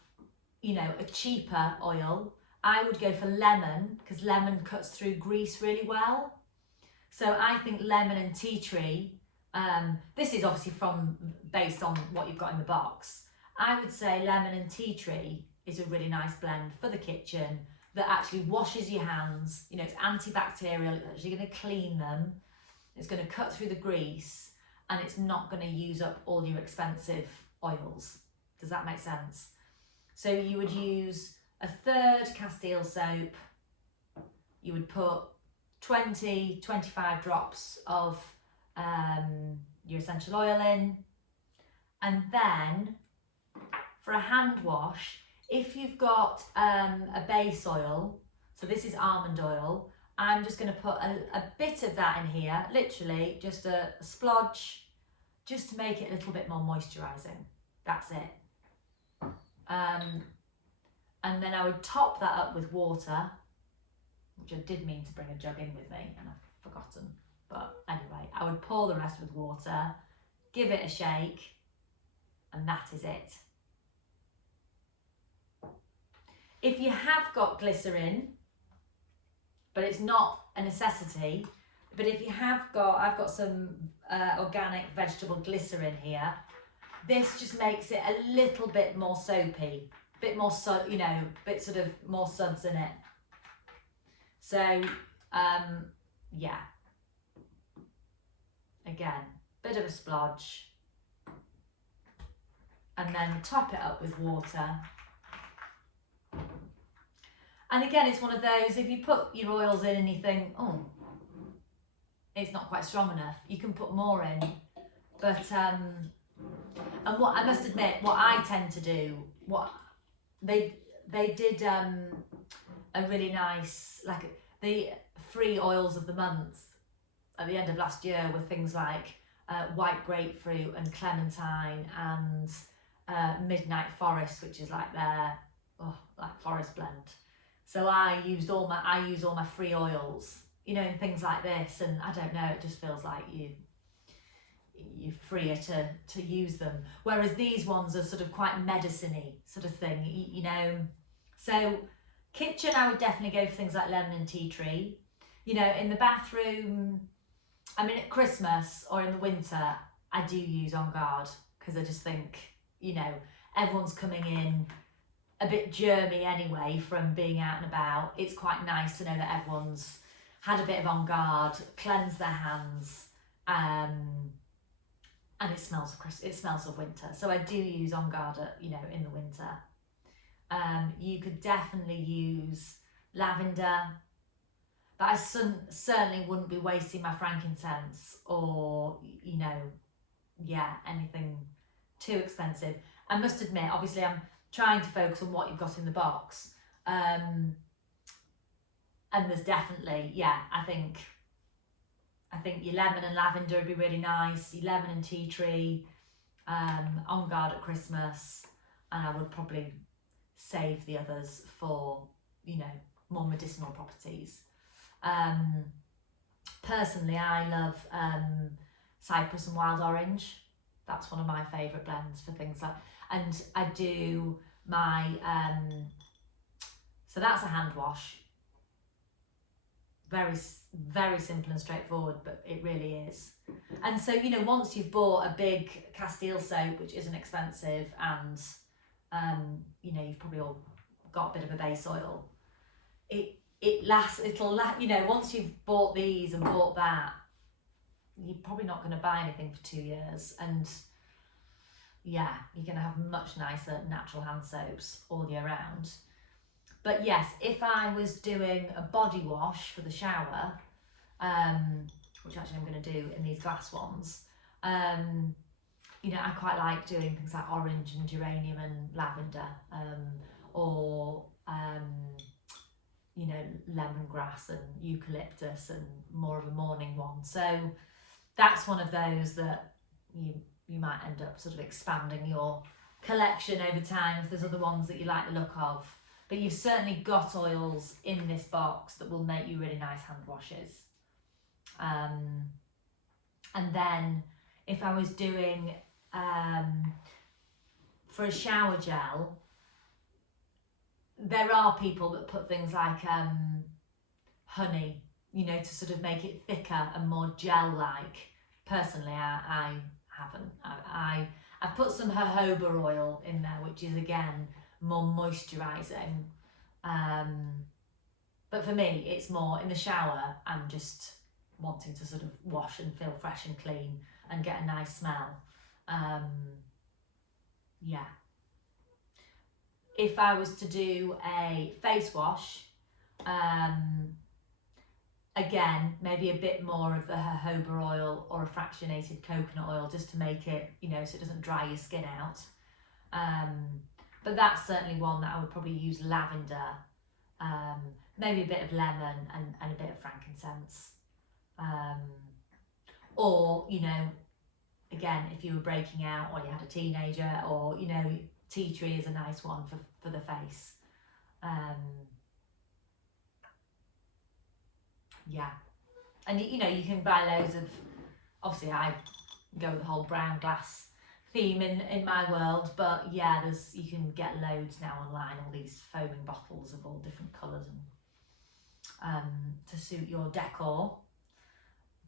a cheaper oil. I would go for lemon, because lemon cuts through grease really well. So I think lemon and tea tree, this is obviously based on what you've got in the box. I would say lemon and tea tree is a really nice blend for the kitchen that actually washes your hands. It's antibacterial, it's actually going to clean them, it's going to cut through the grease, and it's not going to use up all your expensive oils. Does that make sense? So you would use a third Castile soap, you would put 20, 25 drops of your essential oil in, and then for a hand wash, if you've got a base oil, so this is almond oil, I'm just going to put a bit of that in here, literally just a splodge, just to make it a little bit more moisturising. That's it. And then I would top that up with water, which I did mean to bring a jug in with me and I've forgotten. But anyway, I would pour the rest with water, give it a shake, and that is it. If you have got glycerin, but it's not a necessity, But if you have got, I've got some organic vegetable glycerin here. This just makes it a little bit more soapy, bit more you know, bit sort of more suds in it. So yeah, again, bit of a splodge, and then top it up with water. And again, it's one of those, if you put your oils in and you think, oh, it's not quite strong enough, you can put more in. But and what I must admit, what I tend to do, what they did a really nice, like the free oils of the month at the end of last year were things like white grapefruit and clementine and midnight forest, which is like their like forest blend. So I use all my free oils, you know, in things like this, and I don't know, it just feels like you're freer to use them. Whereas these ones are sort of quite medicine-y sort of thing, you know. So kitchen, I would definitely go for things like lemon and tea tree. You know, in the bathroom, I mean, at Christmas or in the winter, I do use On Guard, because I just think, you know, everyone's coming in a bit germy anyway from being out and about. It's quite nice to know that everyone's had a bit of On Guard, cleansed their hands, and it smells of winter. So I do use On Guard, you know, in the winter. You could definitely use lavender, but I certainly wouldn't be wasting my frankincense or, you know, yeah, anything too expensive. I must admit, obviously I'm trying to focus on what you've got in the box. And there's definitely, yeah, I think your lemon and lavender would be really nice, your lemon and tea tree, On Guard at Christmas, and I would probably save the others for, you know, more medicinal properties. Personally, I love cypress and wild orange. That's one of my favourite blends for things like, and I do my, so that's a hand wash. Very, very simple and straightforward, but it really is. And so, you know, once you've bought a big Castile soap, which isn't expensive, and you know, you've probably all got a bit of a base oil, it'll last, you know, once you've bought these and bought that, you're probably not going to buy anything for 2 years, and yeah, you're going to have much nicer natural hand soaps all year round. But yes, if I was doing a body wash for the shower, which actually I'm going to do in these glass ones, you know, I quite like doing things like orange and geranium and lavender, or you know, lemongrass and eucalyptus, and more of a morning one. So that's one of those that you might end up sort of expanding your collection over time if there's other ones that you like the look of. But you've certainly got oils in this box that will make you really nice hand washes. And then if I was doing, for a shower gel, there are people that put things like honey, you know, to sort of make it thicker and more gel-like. Personally, I haven't. I've put some jojoba oil in there, which is again more moisturising. But for me, it's more in the shower, I'm just wanting to sort of wash and feel fresh and clean and get a nice smell. Yeah. If I was to do a face wash, again, maybe a bit more of the jojoba oil or a fractionated coconut oil, just to make it, you know, so it doesn't dry your skin out. But that's certainly one that I would probably use lavender, maybe a bit of lemon and a bit of frankincense. Or, you know, again, if you were breaking out or you had a teenager, or, you know, tea tree is a nice one for the face. Yeah. And, you know, you can buy loads of, obviously I go with the whole brown glass theme in my world, but yeah, you can get loads now online, all these foaming bottles of all different colours and to suit your decor.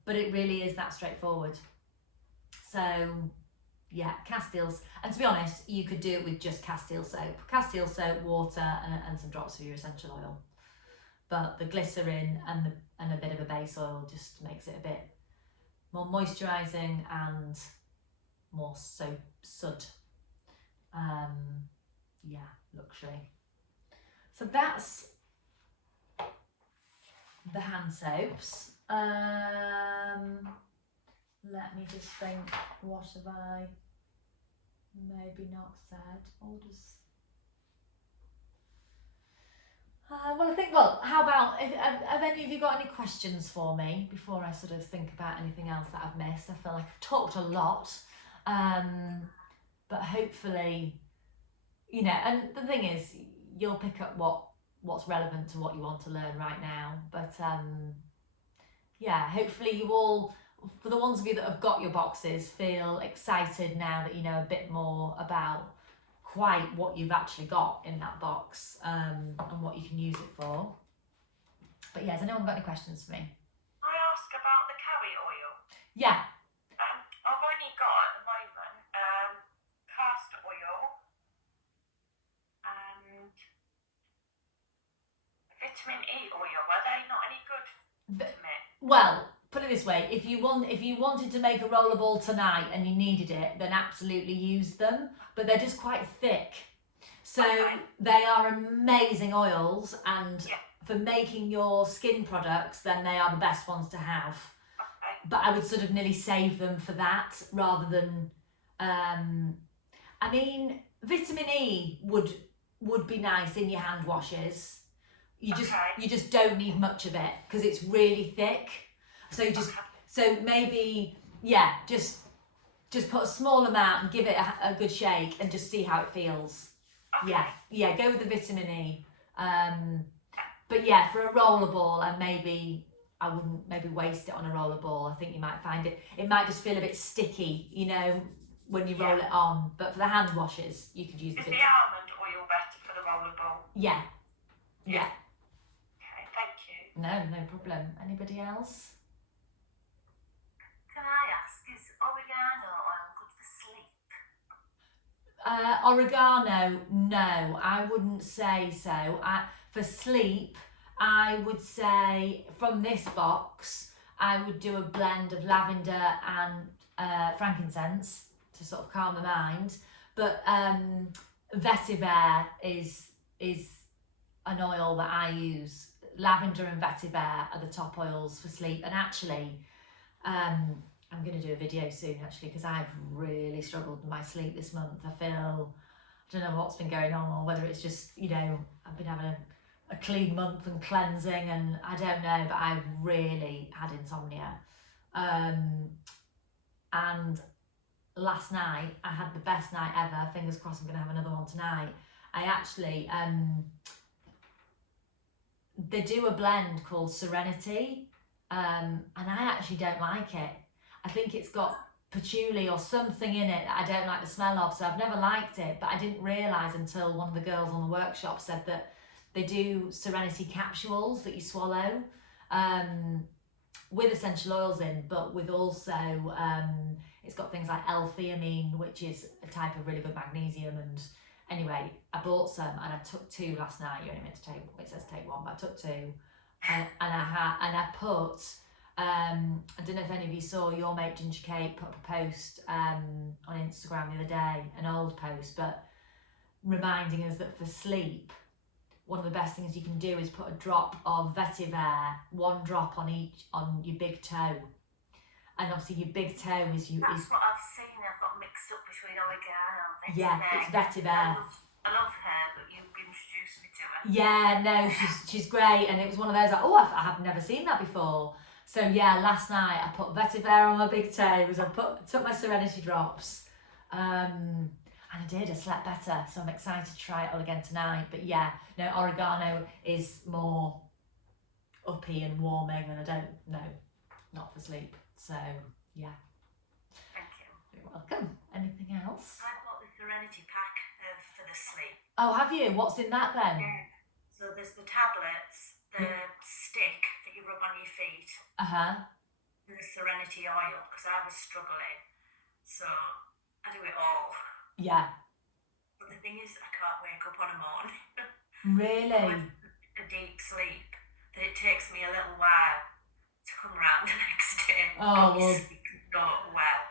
but it really is that straightforward. So yeah, Castiles, and to be honest, you could do it with just Castile soap. Castile soap, water, and some drops of your essential oil. But the glycerin and a bit of a base oil just makes it a bit more moisturising and more sud. Yeah, luxury. So that's the hand soaps. Let me just think, what have I maybe not said? I'll just... how about, have any of you got any questions for me before I sort of think about anything else that I've missed? I feel like I've talked a lot, but hopefully, you know, and the thing is, you'll pick up what's relevant to what you want to learn right now. But yeah, hopefully you all, for the ones of you that have got your boxes, feel excited now that you know a bit more about quite what you've actually got in that box, and what you can use it for. But yeah, has anyone got any questions for me? I ask about the curry oil. Yeah. I've only got at the moment castor oil and vitamin E oil. Are they not any good to me? Well, put it this way: if you wanted to make a rollerball tonight and you needed it, then absolutely use them. But they're just quite thick, so they are amazing oils, and for making your skin products, then they are the best ones to have. But I would sort of nearly save them for that rather than. I mean, vitamin E would be nice in your hand washes. You just don't need much of it because it's really thick. So maybe just put a small amount and give it a good shake and just see how it feels. Yeah, go with the vitamin E. But yeah, for a rollerball, and maybe I wouldn't maybe waste it on a rollerball. I think you might find it might just feel a bit sticky, you know, when you roll it on. But for the hand washes, you could use Is the almond oil better for the rollerball? Yeah. Okay, thank you. No problem. Anybody else? Can I ask, is oregano oil good for sleep? Oregano, no, I wouldn't say so. For sleep, I would say from this box, I would do a blend of lavender and frankincense to sort of calm the mind. But vetiver is an oil that I use. Lavender and vetiver are the top oils for sleep. And actually, I'm going to do a video soon actually, because I've really struggled with my sleep this month. I don't know what's been going on, or whether it's just, you know, I've been having a clean month and cleansing, and I don't know, but I've really had insomnia. And last night I had the best night ever. Fingers crossed I'm going to have another one tonight. I actually, they do a blend called Serenity, and I actually don't like it. I think it's got patchouli or something in it that I don't like the smell of, so I've never liked it. But I didn't realise until one of the girls on the workshop said that they do Serenity capsules that you swallow, with essential oils in, but with also, it's got things like L-theanine, which is a type of really good magnesium. And anyway, I bought some and I took 2 last night. You're only meant to take, it says take 1, but I took 2, and I put, I don't know if any of you saw your mate Ginger Kate put up a post on Instagram the other day, an old post, but reminding us that for sleep, one of the best things you can do is put a drop of vetiver, 1 drop on your big toe. And obviously your big toe is you. That's what I've seen. I've got mixed up between oregano and vetiver. Yeah, it's vetiver. I love her, but you've introduced me to her. Yeah, no, she's great, and it was one of those like, oh, I have never seen that before. So yeah, last night I put vetiver on my big toes. I took my Serenity drops, and I did. I slept better, so I'm excited to try it all again tonight. But yeah, no, oregano is more uppy and warming, and I don't know, not for sleep. So yeah. Thank you. You're welcome. Anything else? I bought the Serenity pack for the sleep. Oh, have you? What's in that then? Yeah. So there's the tablets, the stick that you rub on your feet, the Serenity oil because I was struggling. So I do it all. Yeah. But the thing is, I can't wake up on a morning Really? with a deep sleep. That it takes me a little while to come round the next day. Oh, Got your well, sleep not well.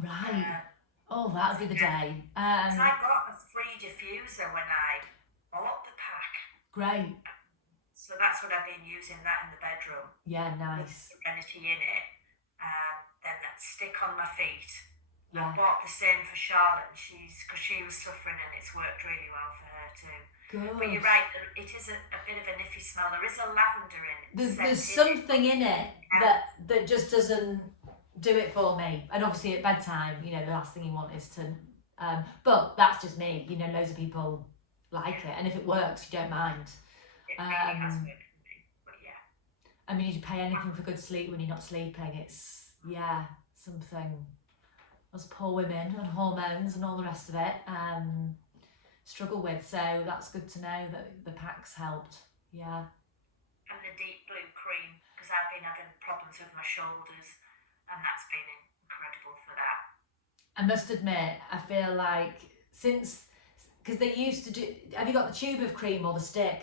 right. Uh, Oh, that would be the day. so I got a free diffuser when I bought the pack. Great. So that's what I've been using that in the bedroom Yeah, with nice. Serenity in it. Then that stick on my feet. Yeah. I bought the same for Charlotte, and because she was suffering, and it's worked really well for her too. Good. But you're right, it is a bit of a niffy smell. There is a lavender in it. There's scent in it. something in it that just doesn't do it for me. And obviously at bedtime, you know, the last thing you want is to. But that's just me. You know, loads of people like it, and if it works, you don't mind. It really has worked for me. But yeah, I mean, you pay anything for good sleep when you're not sleeping. It's something us poor women and hormones and all the rest of it struggle with. So that's good to know that the packs helped. Yeah. and the deep blue cream because I've been having problems with my shoulders, and that's been incredible for that. I must admit, I feel like because they used to do. Have you got the tube of cream or the stick?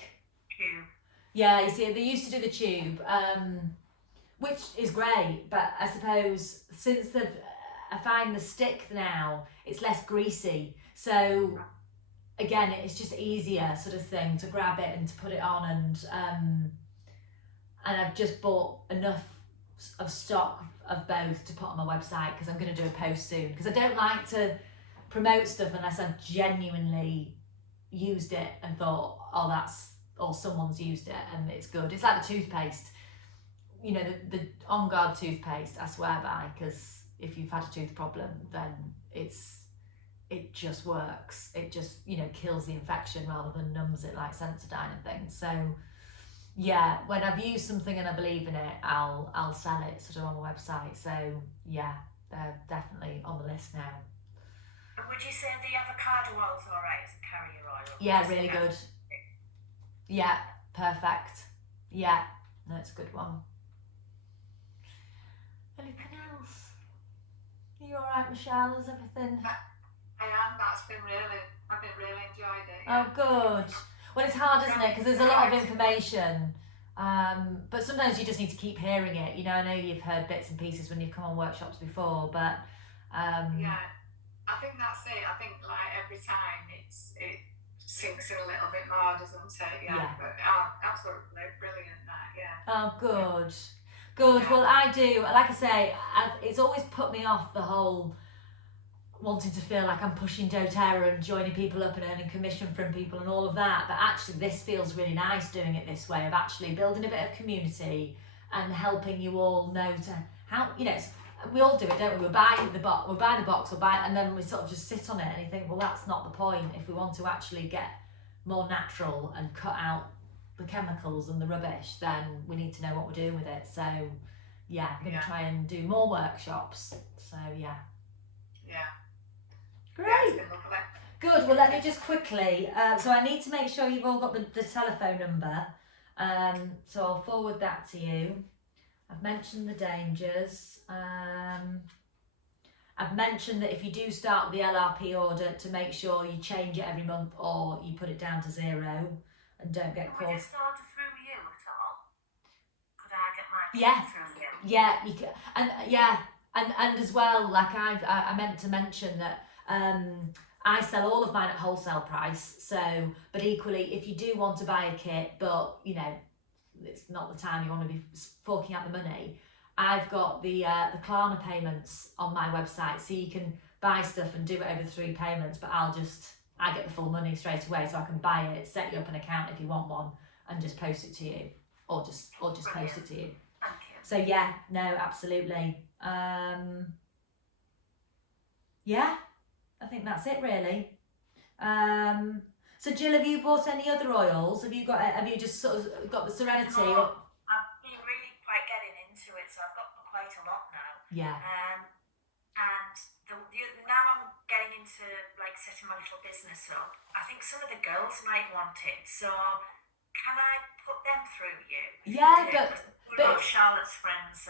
Tube. Yeah, you see, they used to do the tube, which is great, but I suppose since I find the stick now, it's less greasy. So again, it's just easier sort of thing to grab it and to put it on, and I've just bought enough of stock of both to put on my website because I'm going to do a post soon because I don't like to promote stuff unless I've genuinely used it and thought, oh, or someone's used it and it's good. It's like the toothpaste, you know, the On Guard toothpaste I swear by, because if you've had a tooth problem then it just works. It just, you know, kills the infection rather than numbs it like Sensodyne and things. So yeah, when I've used something and I believe in it, I'll sell it sort of on my website. So yeah, they're definitely on the list now. And would you say the avocado oil's alright as a carrier oil? Yeah, really good. Yeah, perfect. Yeah, no, it's a good one. Anything else? Are you alright, Michelle? Is everything? I am. I've been really enjoyed it. Oh, good. Well, it's hard, isn't it? Because there's a lot of information. But sometimes you just need to keep hearing it. You know, I know you've heard bits and pieces when you've come on workshops before, but Yeah, I think that's it. I think like every time it sinks in a little bit more, doesn't it? Yeah. But absolutely brilliant that. Yeah. Oh, good. Good. Yeah. Well, I do. Like I say, it's always put me off the whole wanting to feel like I'm pushing doTERRA and joining people up and earning commission from people and all of that. But actually, this feels really nice doing it this way of actually building a bit of community and helping you all know how, you know, we all do it, don't we? We buy the box, and then we sort of just sit on it and you think, well, that's not the point. If we want to actually get more natural and cut out the chemicals and the rubbish, then we need to know what we're doing with it. So yeah, I'm going to try and do more workshops. So yeah. Yeah. Great. Yeah, it's been lovely. Good. Well, let me just quickly. So I need to make sure you've all got the telephone number. So I'll forward that to you. I've mentioned the dangers. I've mentioned that if you do start with the LRP order, to make sure you change it every month or you put it down to 0 and don't get Would caught. you start through you at all? Could I get my Yeah. through you? Yeah, you can, and as well, like I meant to mention that I sell all of mine at wholesale price. So, but equally, if you do want to buy a kit, but you know, it's not the time you want to be forking out the money, I've got the Klarna payments on my website, so you can buy stuff and do it over 3 payments. But I get the full money straight away, so I can buy it, set you up an account if you want one, and just post it to you, or just post it to you. Thank you. So yeah, no, absolutely. Yeah, I think that's it really. So Jill, have you bought any other oils? Have you just sort of got the Serenity? No, I've been really quite getting into it, so I've got quite a lot now. Yeah. And now I'm getting into like setting my little business up. I think some of the girls might want it, so can I put them through you? Yeah, One of Charlotte's friends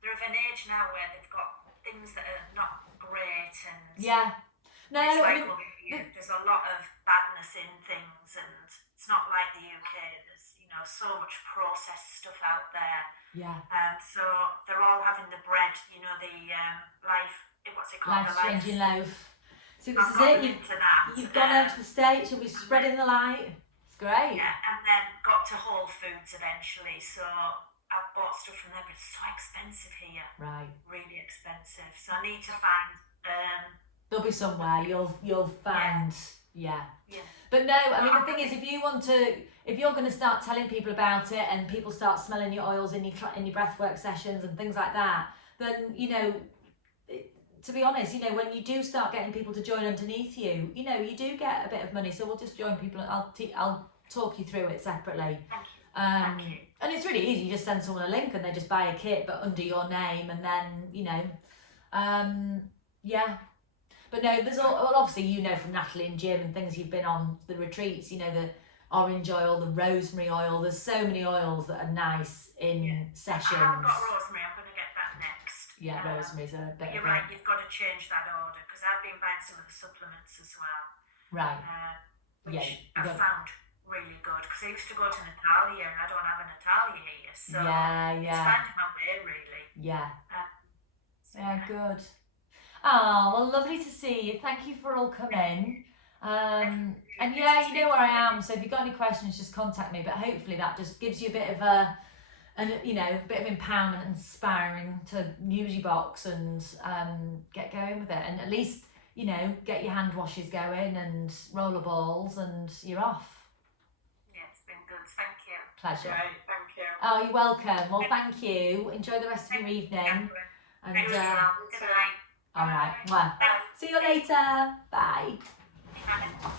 they're of an age now where they've got things that are not great, and Yeah. No, it's I like mean, over here, there's a lot of badness in things, and it's not like the UK. There's so much processed stuff out there. yeah. So they're all having the bread, the life. What's it called? Life The life. changing loaf. See, this I'm is not it. into that. You've gone out to the States. You'll be spreading the light. It's great. Yeah, and then got to Whole Foods eventually. So I bought stuff from there, but it's so expensive here. Right. Really expensive. So I need to find. There'll be somewhere you'll find. Yeah. Yeah. But no, I mean the thing is, if you're going to start telling people about it, and people start smelling your oils in your breathwork sessions and things like that, then to be honest, when you do start getting people to join underneath you, you do get a bit of money. So we'll just join people. I'll talk you through it separately. Thank you. And it's really easy. You just send someone a link and they just buy a kit, but under your name, and then yeah. But no, there's obviously from Natalie and Jim and things you've been on the retreats. The orange oil, the rosemary oil. There's so many oils that are nice in sessions. I haven't got rosemary. I'm going to get that next. Yeah, rosemary's a bit. You're right. You've got to change that order, because I've been buying some of the supplements as well. Right. Which I found really good, because I used to go to Natalia and I don't have a Natalia here, so it's finding my way really. Yeah. Yeah. Good. Oh, well, lovely to see you. Thank you for all coming. And yeah, you know where I am. So if you've got any questions, just contact me. But hopefully that just gives you a bit of a bit of empowerment and inspiring to use your box and get going with it. And at least get your hand washes going and roller balls, and you're off. Yeah, it's been good. Thank you. Pleasure. Great, thank you. Oh, you're welcome. Well, thank you. Enjoy the rest of your evening. And Good night. all right. Well, see you later. Bye. Bye.